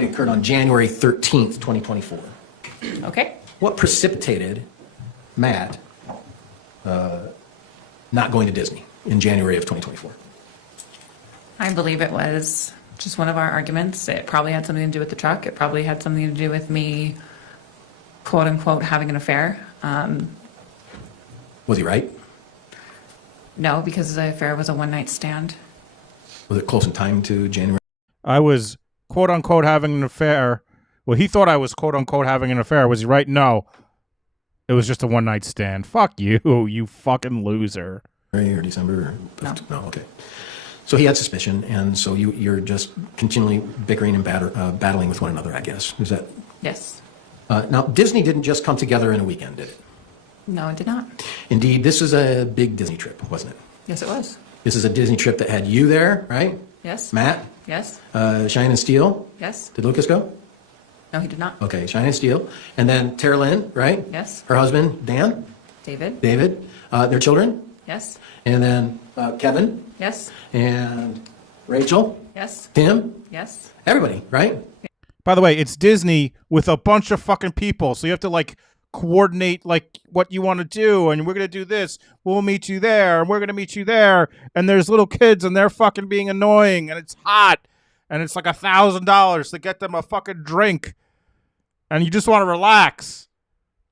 it occurred on January 13th, 2024. Okay. What precipitated Matt not going to Disney in January of 2024? I believe it was just one of our arguments. It probably had something to do with the truck. It probably had something to do with me, quote unquote, having an affair. Was he right? No, because the affair was a one-night stand. Was it close in time to January? I was, quote unquote, having an affair. Well, he thought I was, quote unquote, having an affair. Was he right? No. It was just a one-night stand. Fuck you, you fucking loser. Or December? No. Okay. So he had suspicion, and so you're just continually bickering and battling with one another, I guess. Is that? Yes. Now, Disney didn't just come together in a weekend, did it? No, it did not. Indeed, this is a big Disney trip, wasn't it? Yes, it was. This is a Disney trip that had you there, right? Yes. Matt? Yes. Shine and Steel? Yes. Did Lucas go? No, he did not. Okay, Shine and Steel. And then Tara Lynn, right? Yes. Her husband, Dan? David? David. Their children? Yes. And then Kevin? Yes. And Rachel? Yes. Tim? Yes. Everybody, right? By the way, it's Disney with a bunch of fucking people, so you have to, like, coordinate like what you want to do, and we're gonna do this. We'll meet you there, and we're gonna meet you there. And there's little kids, and they're fucking being annoying, and it's hot, and it's like $1,000 to get them a fucking drink, and you just want to relax.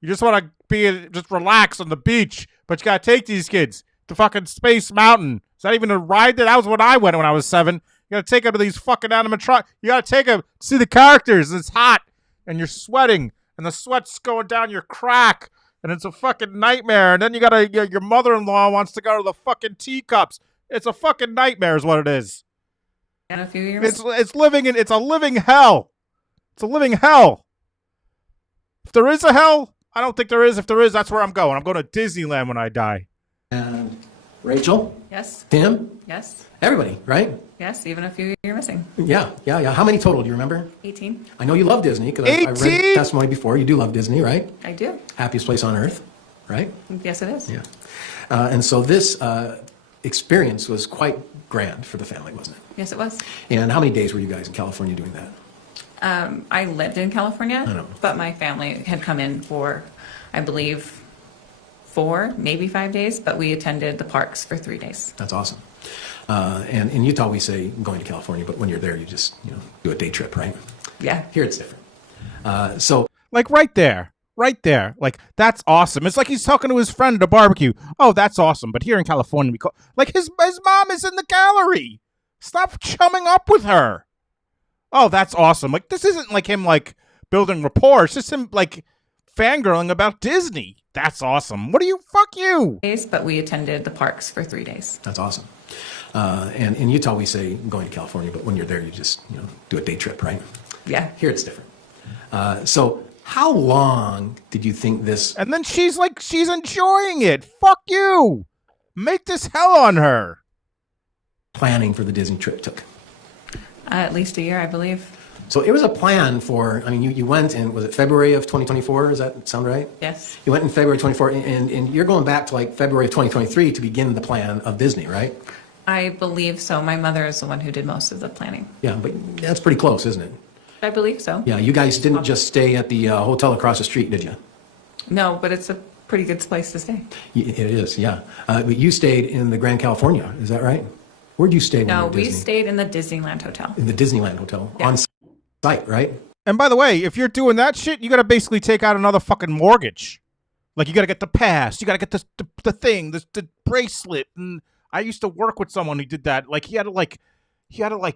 You just want to just relax on the beach, but you gotta take these kids to fucking Space Mountain. Is that even a ride? That was when I went when I was 7. You gotta take them to these fucking animatronics. You gotta take them to see the characters. And it's hot, and you're sweating, and the sweat's going down your crack, and it's a fucking nightmare. And then your mother-in-law wants to go to the fucking teacups. It's a fucking nightmare, is what it is. In a few years. It's a living hell. It's a living hell. If there is a hell, I don't think there is. If there is, that's where I'm going. I'm going to Disneyland when I die. And Rachel? Yes. Tim? Yes. Everybody, right? Yes, even a few you're missing. Yeah. How many total, do you remember? 18. I know you love Disney, because I read testimony before. You do love Disney, right? I do. Happiest place on earth, right? Yes, it is. Yeah. And so this experience was quite grand for the family, wasn't it? Yes, it was. And how many days were you guys in California doing that? I lived in California, I know. but my family had come in for, I believe, 4, maybe 5 days, but we attended the parks for 3 days. That's awesome. And in Utah, we say going to California, but when you're there, you just do a day trip, right? Yeah. Here it's different. So like right there, like that's awesome. It's like he's talking to his friend at a barbecue. Oh, that's awesome. But here in California, we call like his mom is in the gallery. Stop chumming up with her. Oh, that's awesome. Like this isn't like him like building rapport. It's just him like fangirling about Disney. That's awesome. What do you? Fuck you. But we attended the parks for 3 days. that's awesome. And in Utah, we say going to California, but when you're there, you just do a day trip, right? Yeah. Here it's different. So how long did you think this? And then she's enjoying it. Fuck you. Make this hell on her. Planning for the Disney trip took? At least a year, I believe. So it was a plan for, I mean, you went in, was it February of 2024? Does that sound right? Yes. You went in February 24, and you're going back to like February of 2023 to begin the plan of Disney, right? I believe so. My mother is the one who did most of the planning. Yeah, but that's pretty close, isn't it? I believe so. Yeah, you guys didn't just stay at the hotel across the street, did you? No, but it's a pretty good place to stay. It is, yeah. But you stayed in the Grand California, is that right? Where'd you stay? No, we stayed in the Disneyland Hotel. In the Disneyland Hotel, Yeah. on site, right? And by the way, if you're doing that shit, you got to basically take out another fucking mortgage. Like you got to get the pass, you got to get the thing, the bracelet. And I used to work with someone who did that. Like he had to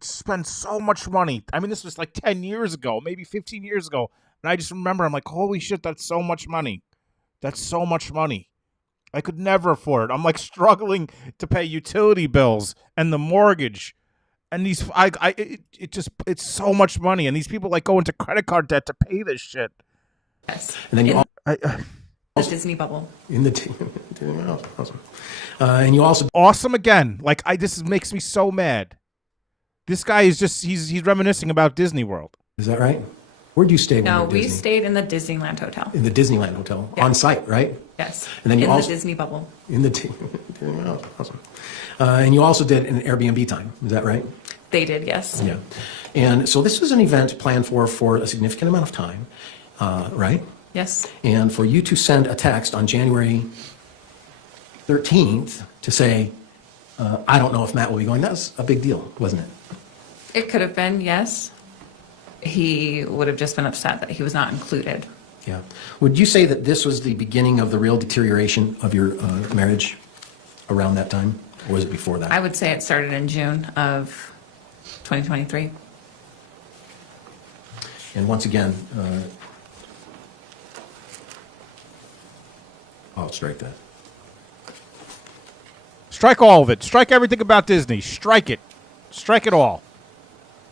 spend so much money. I mean, this was like 10 years ago, maybe 15 years ago. And I just remember, I'm like, holy shit, that's so much money. That's so much money. I could never afford it. I'm like struggling to pay utility bills and the mortgage. And these, it's so much money. And these people like go into credit card debt to pay this shit. Yes. And then the Disney bubble. In the awesome. And you also awesome again. Like this makes me so mad. This guy is just he's reminiscing about Disney World. Is that right? Where'd you stay? No, we stayed in the Disneyland Hotel. In the Disneyland Hotel, Yeah. on site, right? Yes. And then you in also the Disney bubble. in the awesome. And you also did an Airbnb time. Is that right? They did, yes. Yeah. And so this was an event planned for a significant amount of time, right? Yes. And for you to send a text on January 13th to say, I don't know if Matt will be going, that was a big deal, wasn't it? It could have been, yes. He would have just been upset that he was not included. Yeah. Would you say that this was the beginning of the real deterioration of your marriage around that time? Or was it before that? I would say it started in June of 2023. And once again, I'll strike that. Strike all of it. Strike everything about Disney. Strike it. Strike it all.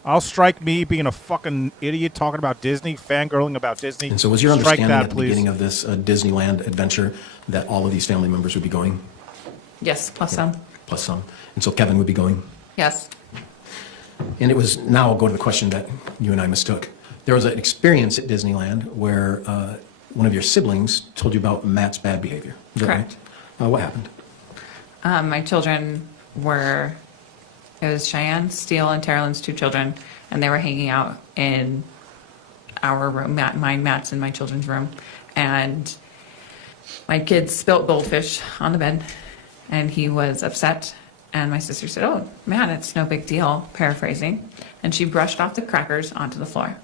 I'll strike me being a fucking idiot talking about Disney, fangirling about Disney. And so was your Strike understanding that, at the please. beginning of this Disneyland adventure that all of these family members would be going? Yes, plus some. Plus some. And so Kevin would be going? Yes. And it was, now I'll go to the question that you and I mistook. There was an experience at Disneyland where one of your siblings told you about Matt's bad behavior. Is that Correct. right? What happened? My children were, it was Cheyenne, Steele, and Terrelyn's 2 children, and they were hanging out in our room, Matt's and my children's room, and my kids spilt goldfish on the bed, and he was upset. And my sister said, "Oh, Matt, it's no big deal," paraphrasing. And she brushed off the crackers onto the floor.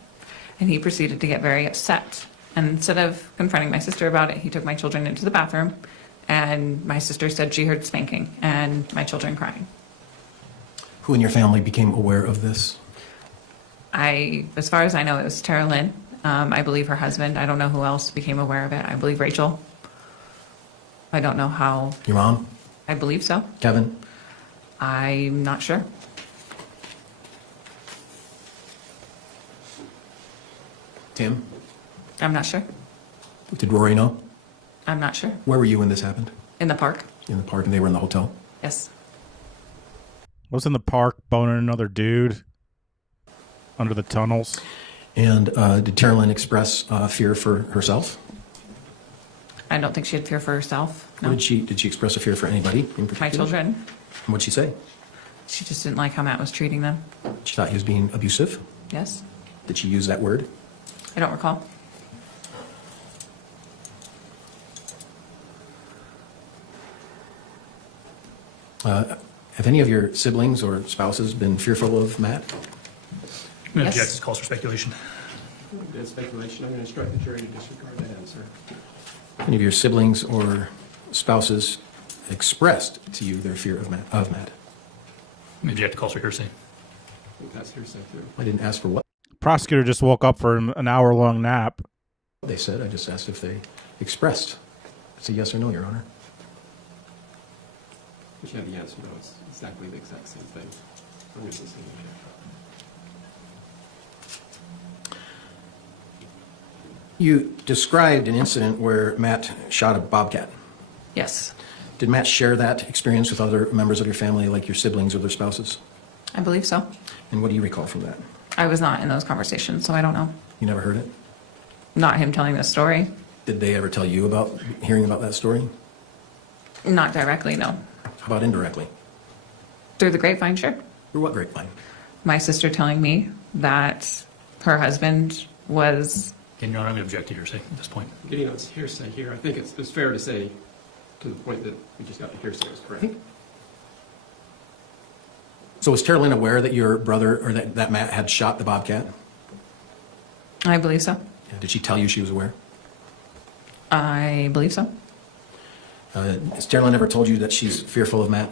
And he proceeded to get very upset. And instead of confronting my sister about it, he took my children into the bathroom. And my sister said she heard spanking and my children crying. Who in your family became aware of this? As far as I know, it was Tara Lynn. I believe her husband. I don't know who else became aware of it. I believe Rachel. I don't know how. Your mom? I believe so. Kevin? I'm not sure. Tim? I'm not sure. Did Rory know? I'm not sure. Where were you when this happened? In the park? In the park, and they were in the hotel? Yes. I was in the park boning another dude under the tunnels. And did Tara Lynn express fear for herself? I don't think she had fear for herself. No. Did she express a fear for anybody in particular? My children. And what'd she say? She just didn't like how Matt was treating them. She thought he was being abusive? Yes. Did she use that word? I don't recall. Have any of your siblings or spouses been fearful of Matt? I'm going to object. This calls for speculation. That's speculation. I'm going to instruct the jury to disregard that answer. Any of your siblings or spouses expressed to you their fear of Matt? I'm object calls for hearsay. I think that's hearsay too. I didn't ask for what Prosecutor just woke up for an hour-long nap. they said. I just asked if they expressed. It's a yes or no, Your Honor. But you have the answer, though. It's exactly the exact same thing. I'm just listening to You described an incident where Matt shot a bobcat. Yes. Did Matt share that experience with other members of your family, like your siblings or their spouses? I believe so. And what do you recall from that? I was not in those conversations, so I don't know. You never heard it? Not him telling the story. Did they ever tell you about hearing about that story? Not directly, no. How about indirectly? Through the grapevine, sure. Through what grapevine? My sister telling me that her husband was... And Your Honor, I'm going to object to hearsay at this point. getting on hearsay here. I think it's fair to say, to the point that we just got the hearsay was correct. So was Tara Lynn aware that your brother, or that Matt had shot the bobcat? I believe so. Did she tell you she was aware? I believe so. Has Tara Lynn ever told you that she's fearful of Matt?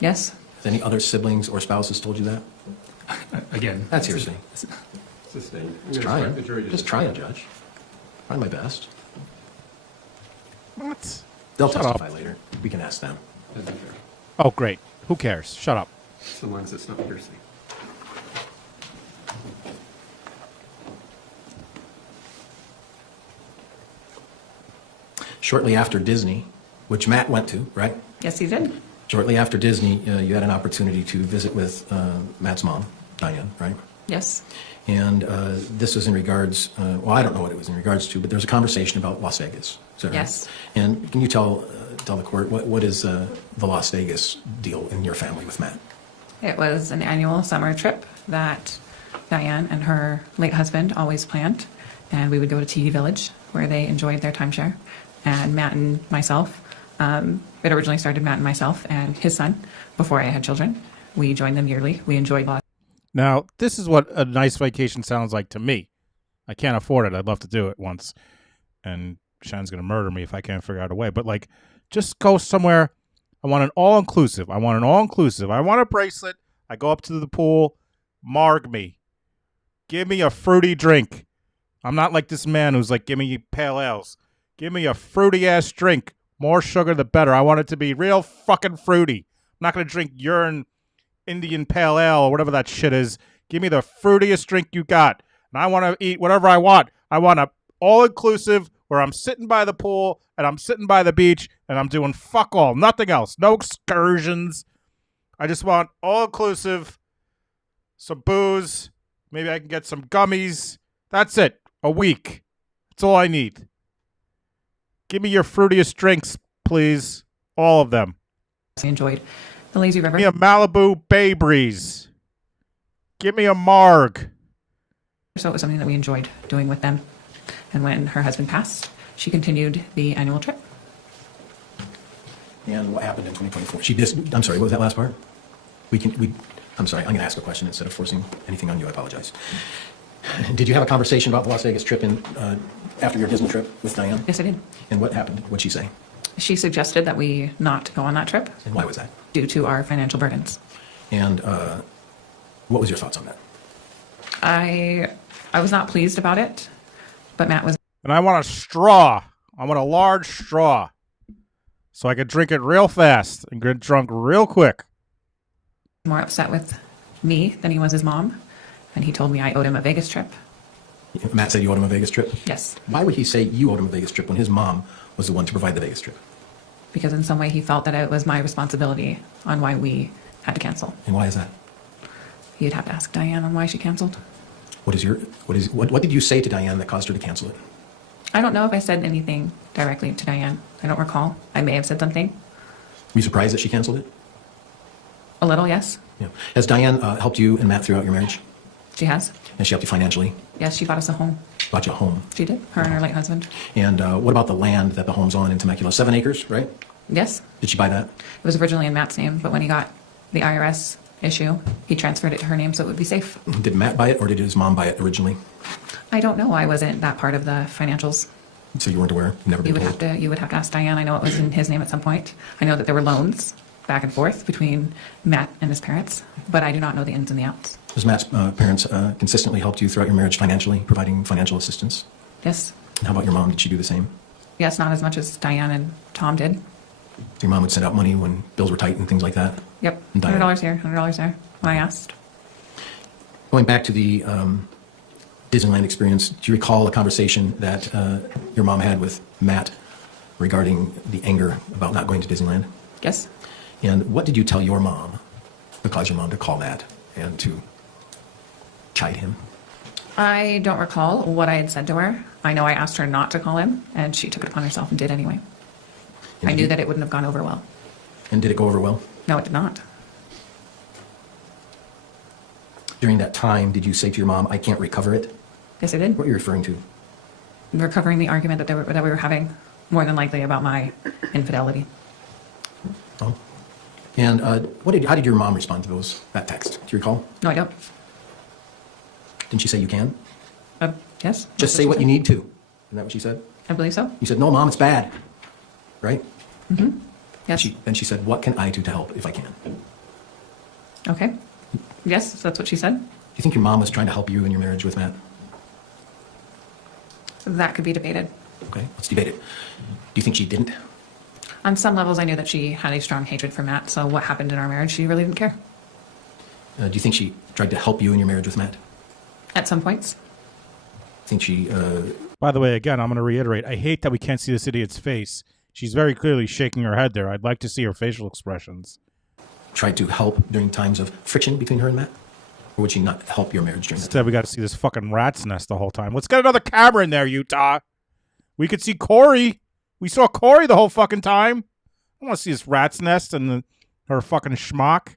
Yes. Has any other siblings or spouses told you that? Again, That's hearsay. Sustained. Just trying. Just trying, Judge. Trying my best. What? They'll Shut testify up. later. We can ask them. That'd be fair. Oh, great. Who cares? Shut up. So long as it's not hearsay. Shortly after Disney, which Matt went to, right? Yes, he did. Shortly after Disney, you had an opportunity to visit with Matt's mom, Diane, right? Yes. And this was in regards, well, I don't know what it was in regards to, but there was a conversation about Las Vegas. Is that right? Yes. And can you tell the court, what is the Las Vegas deal in your family with Matt? It was an annual summer trip that Diane and her late husband always planned. And we would go to TD Village, where they enjoyed their timeshare. And Matt and myself, it originally started Matt and myself and his son before I had children. We joined them yearly. We enjoyed Las. Now, this is what a nice vacation sounds like to me. I can't afford it. I'd love to do it once. And Shannon's going to murder me if I can't figure out a way. But, like, just go somewhere. I want an all-inclusive. I want a bracelet. I go up to the pool. Marg me. Give me a fruity drink. I'm not like this man who's like, give me pale ales. Give me a fruity-ass drink. More sugar, the better. I want it to be real fucking fruity. I'm not going to drink urine Indian pale ale or whatever that shit is. Give me the fruitiest drink you got. And I want to eat whatever I want. I want a all-inclusive where I'm sitting by the pool and I'm sitting by the beach and I'm doing fuck all. Nothing else. No excursions. I just want all-inclusive, some booze. Maybe I can get some gummies. That's it. A week. That's all I need. Give me your fruitiest drinks, please. All of them. I enjoyed the lazy river. Give me a Malibu Bay Breeze. Give me a Marg. So it was something that we enjoyed doing with them. And when her husband passed, she continued the annual trip. And what happened in 2024? I'm sorry, what was that last part? I'm sorry, I'm going to ask a question instead of forcing anything on you. I apologize. Did you have a conversation about the Las Vegas trip after your Disney trip with Diane? Yes, I did. And what happened? What'd she say? She suggested that we not go on that trip. And why was that? Due to our financial burdens. And what was your thoughts on that? I was not pleased about it, but Matt was. And I want a straw. I want a large straw. So I could drink it real fast and get drunk real quick. More upset with me than he was his mom. And he told me I owed him a Vegas trip. Matt said you owed him a Vegas trip? Yes. Why would he say you owed him a Vegas trip when his mom was the one to provide the Vegas trip? Because in some way he felt that it was my responsibility on why we had to cancel. And why is that? You'd have to ask Diane on why she canceled. What did you say to Diane that caused her to cancel it? I don't know if I said anything directly to Diane. I don't recall. I may have said something. Were you surprised that she canceled it? A little, yes. Yeah. Has Diane helped you and Matt throughout your marriage? She has. Has she helped you financially? Yes, she bought us a home. Bought you a home? She did. Her and her late husband. And what about the land that the home's on in Temecula? 7 acres, right? Yes. Did she buy that? It was originally in Matt's name, but when he got the IRS issue, he transferred it to her name so it would be safe. Did Matt buy it or did his mom buy it originally? I don't know. I wasn't that part of the financials. So you weren't aware? You never been told? You would have to ask Diane. I know it was in his name at some point. I know that there were loans back and forth between Matt and his parents, but I do not know the ins and the outs. Has Matt's parents consistently helped you throughout your marriage financially, providing financial assistance? Yes. And how about your mom? Did she do the same? Yes, not as much as Diane and Tom did. Your mom would send out money when bills were tight and things like that? Yep. And Diane? $100 here, $100 there, when I asked. Going back to the Disneyland experience, do you recall a conversation that your mom had with Matt regarding the anger about not going to Disneyland? Yes. And what did you tell your mom that caused your mom to call Matt and to chide him? I don't recall what I had said to her. I know I asked her not to call him, and she took it upon herself and did anyway. I knew that it wouldn't have gone over well. And did it go over well? No, it did not. During that time, did you say to your mom, I can't recover it? Yes, I did. What are you referring to? Recovering the argument that we were having, more than likely about my infidelity. Oh. And how did your mom respond to that text? Do you recall? No, I don't. Didn't she say you can? Yes. Just say what you need to. Isn't that what she said? I believe so. You said, no, Mom, it's bad. Right? Mm-hmm. Yes. Then she said, what can I do to help if I can? Okay. Yes, that's what she said. Do you think your mom was trying to help you in your marriage with Matt? That could be debated. Okay, let's debate it. Do you think she didn't? On some levels, I knew that she had a strong hatred for Matt, so what happened in our marriage, she really didn't care. Do you think she tried to help you in your marriage with Matt? At some points. Think she... By the way, again, I'm going to reiterate, I hate that we can't see this idiot's face. She's very clearly shaking her head there. I'd like to see her facial expressions. Tried to help during times of friction between her and Matt? Or would she not help your marriage during that time? Instead, we got to see this fucking rat's nest the whole time. Let's get another camera in there, Utah. We could see Corey. We saw Corey the whole fucking time. I want to see this rat's nest and her fucking schmuck.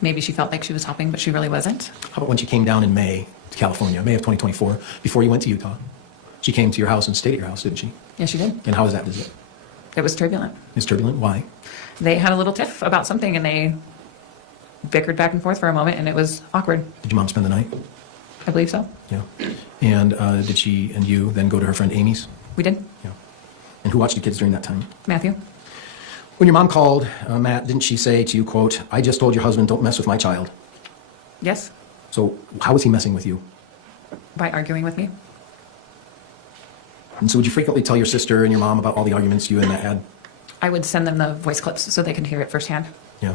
Maybe she felt like she was helping, but she really wasn't. How about when she came down in May to California, May of 2024, before you went to Utah? She came to your house and stayed at your house, didn't she? Yes, she did. And how was that visit? It was turbulent. It's turbulent? Why? They had a little tiff about something, and they bickered back and forth for a moment, and it was awkward. Did your mom spend the night? I believe so. Yeah. And did she and you then go to her friend Amy's? We did. Yeah. And who watched the kids during that time? Matthew. When your mom called Matt, didn't she say to you, quote, I just told your husband don't mess with my child? Yes. So how was he messing with you? By arguing with me. And so would you frequently tell your sister and your mom about all the arguments you and Matt had? I would send them the voice clips so they could hear it firsthand. Yeah.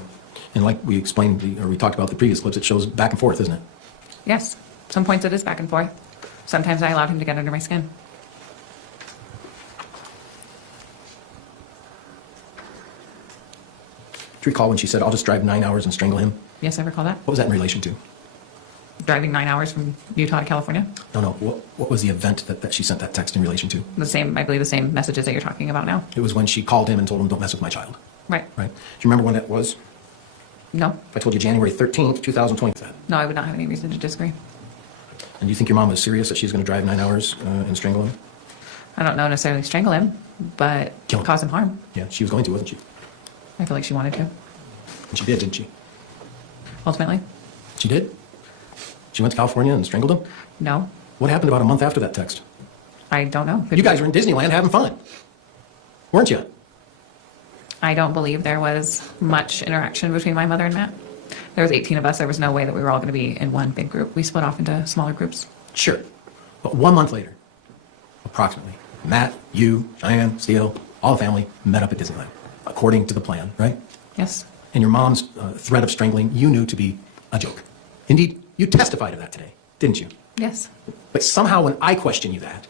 And like we explained, or we talked about the previous clips, it shows back and forth, isn't it? Yes. Some points it is back and forth. Sometimes I allowed him to get under my skin. Do you recall when she said, I'll just drive 9 hours and strangle him? Yes, I recall that. What was that in relation to? Driving 9 hours from Utah to California. No. What was the event that she sent that text in relation to? The same, I believe, the same messages that you're talking about now. It was when she called him and told him, don't mess with my child. Right. Right. Do you remember when that was? No. If I told you January 13th, 2020. No, I would not have any reason to disagree. And you think your mom was serious that she's going to drive 9 hours and strangle him? I don't know necessarily strangle him, but Kill him. cause him harm. Yeah, she was going to, wasn't she? I feel like she wanted to. And she did, didn't she? Ultimately, She did? She went to California and strangled him? no. What happened about a month after that text? I don't know. You guys were in Disneyland having fun, weren't you? I don't believe there was much interaction between my mother and Matt. There was 18 of us. There was no way that we were all going to be in one big group. We split off into smaller groups. Sure. But 1 month later, approximately, Matt, you, Diane, Steele, all the family met up at Disneyland, according to the plan, right? Yes. And your mom's threat of strangling you knew to be a joke. Indeed, you testified to that today, didn't you? Yes. But somehow when I question you that,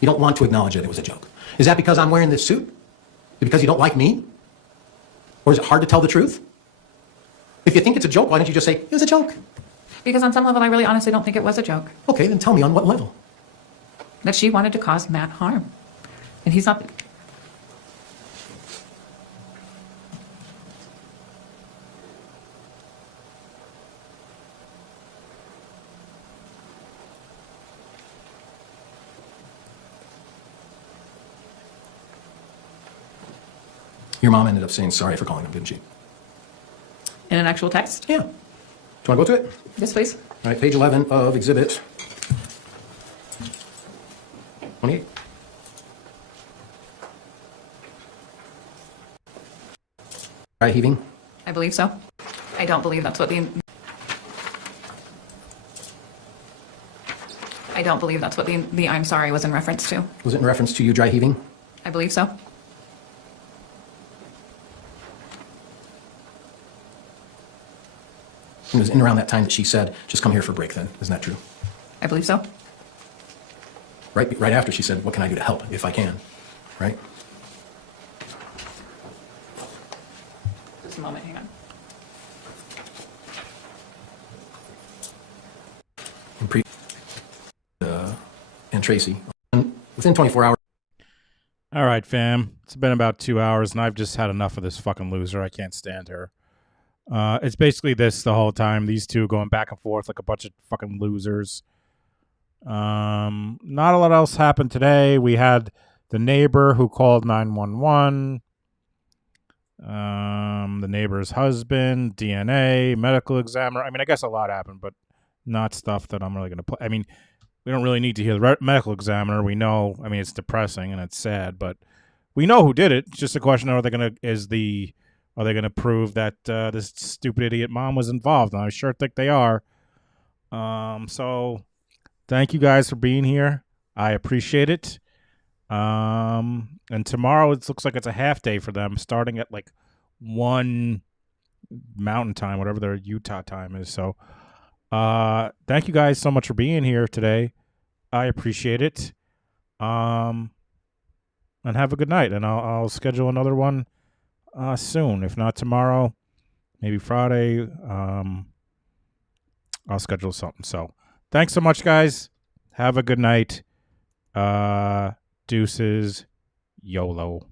you don't want to acknowledge that it was a joke. Is that because I'm wearing this suit? Because you don't like me? Or is it hard to tell the truth? If you think it's a joke, why don't you just say, it was a joke? Because on some level, I really honestly don't think it was a joke. Okay, then tell me on what level? That she wanted to cause Matt harm. And he's not... Your mom ended up saying sorry for calling him, didn't she? In an actual text? Yeah. Do you want to go to it? Yes, please. All right, page 11 of Exhibit 28. Dry heaving? I believe so. I don't believe that's what the... I don't believe that's what the I'm sorry was in reference to. Was it in reference to you dry heaving? I believe so. It was in around that time that she said, just come here for a break then. Isn't that true? I believe so. Right after she said, what can I do to help if I can? Right? Just a moment, hang on. And Tracey, within 24 hours. All right, fam. It's been about 2 hours, and I've just had enough of this fucking loser. I can't stand her. It's basically this the whole time. These two going back and forth like a bunch of fucking losers. Not a lot else happened today. We had the neighbor who called 911. The neighbor's husband, DNA, medical examiner. I mean, I guess a lot happened, but not stuff that I'm really going to play. I mean, we don't really need to hear the medical examiner. We know, I mean, it's depressing and it's sad, but we know who did it. It's just a question of are they going to prove that this stupid idiot mom was involved? And I sure think they are. So thank you guys for being here. I appreciate it. And tomorrow it looks like it's a half day for them, starting at like 1 Mountain Time, whatever their Utah time is. So thank you guys so much for being here today. I appreciate it. And have a good night. And I'll schedule another one soon. If not tomorrow, maybe Friday. I'll schedule something. So thanks so much, guys. Have a good night. Deuces. YOLO.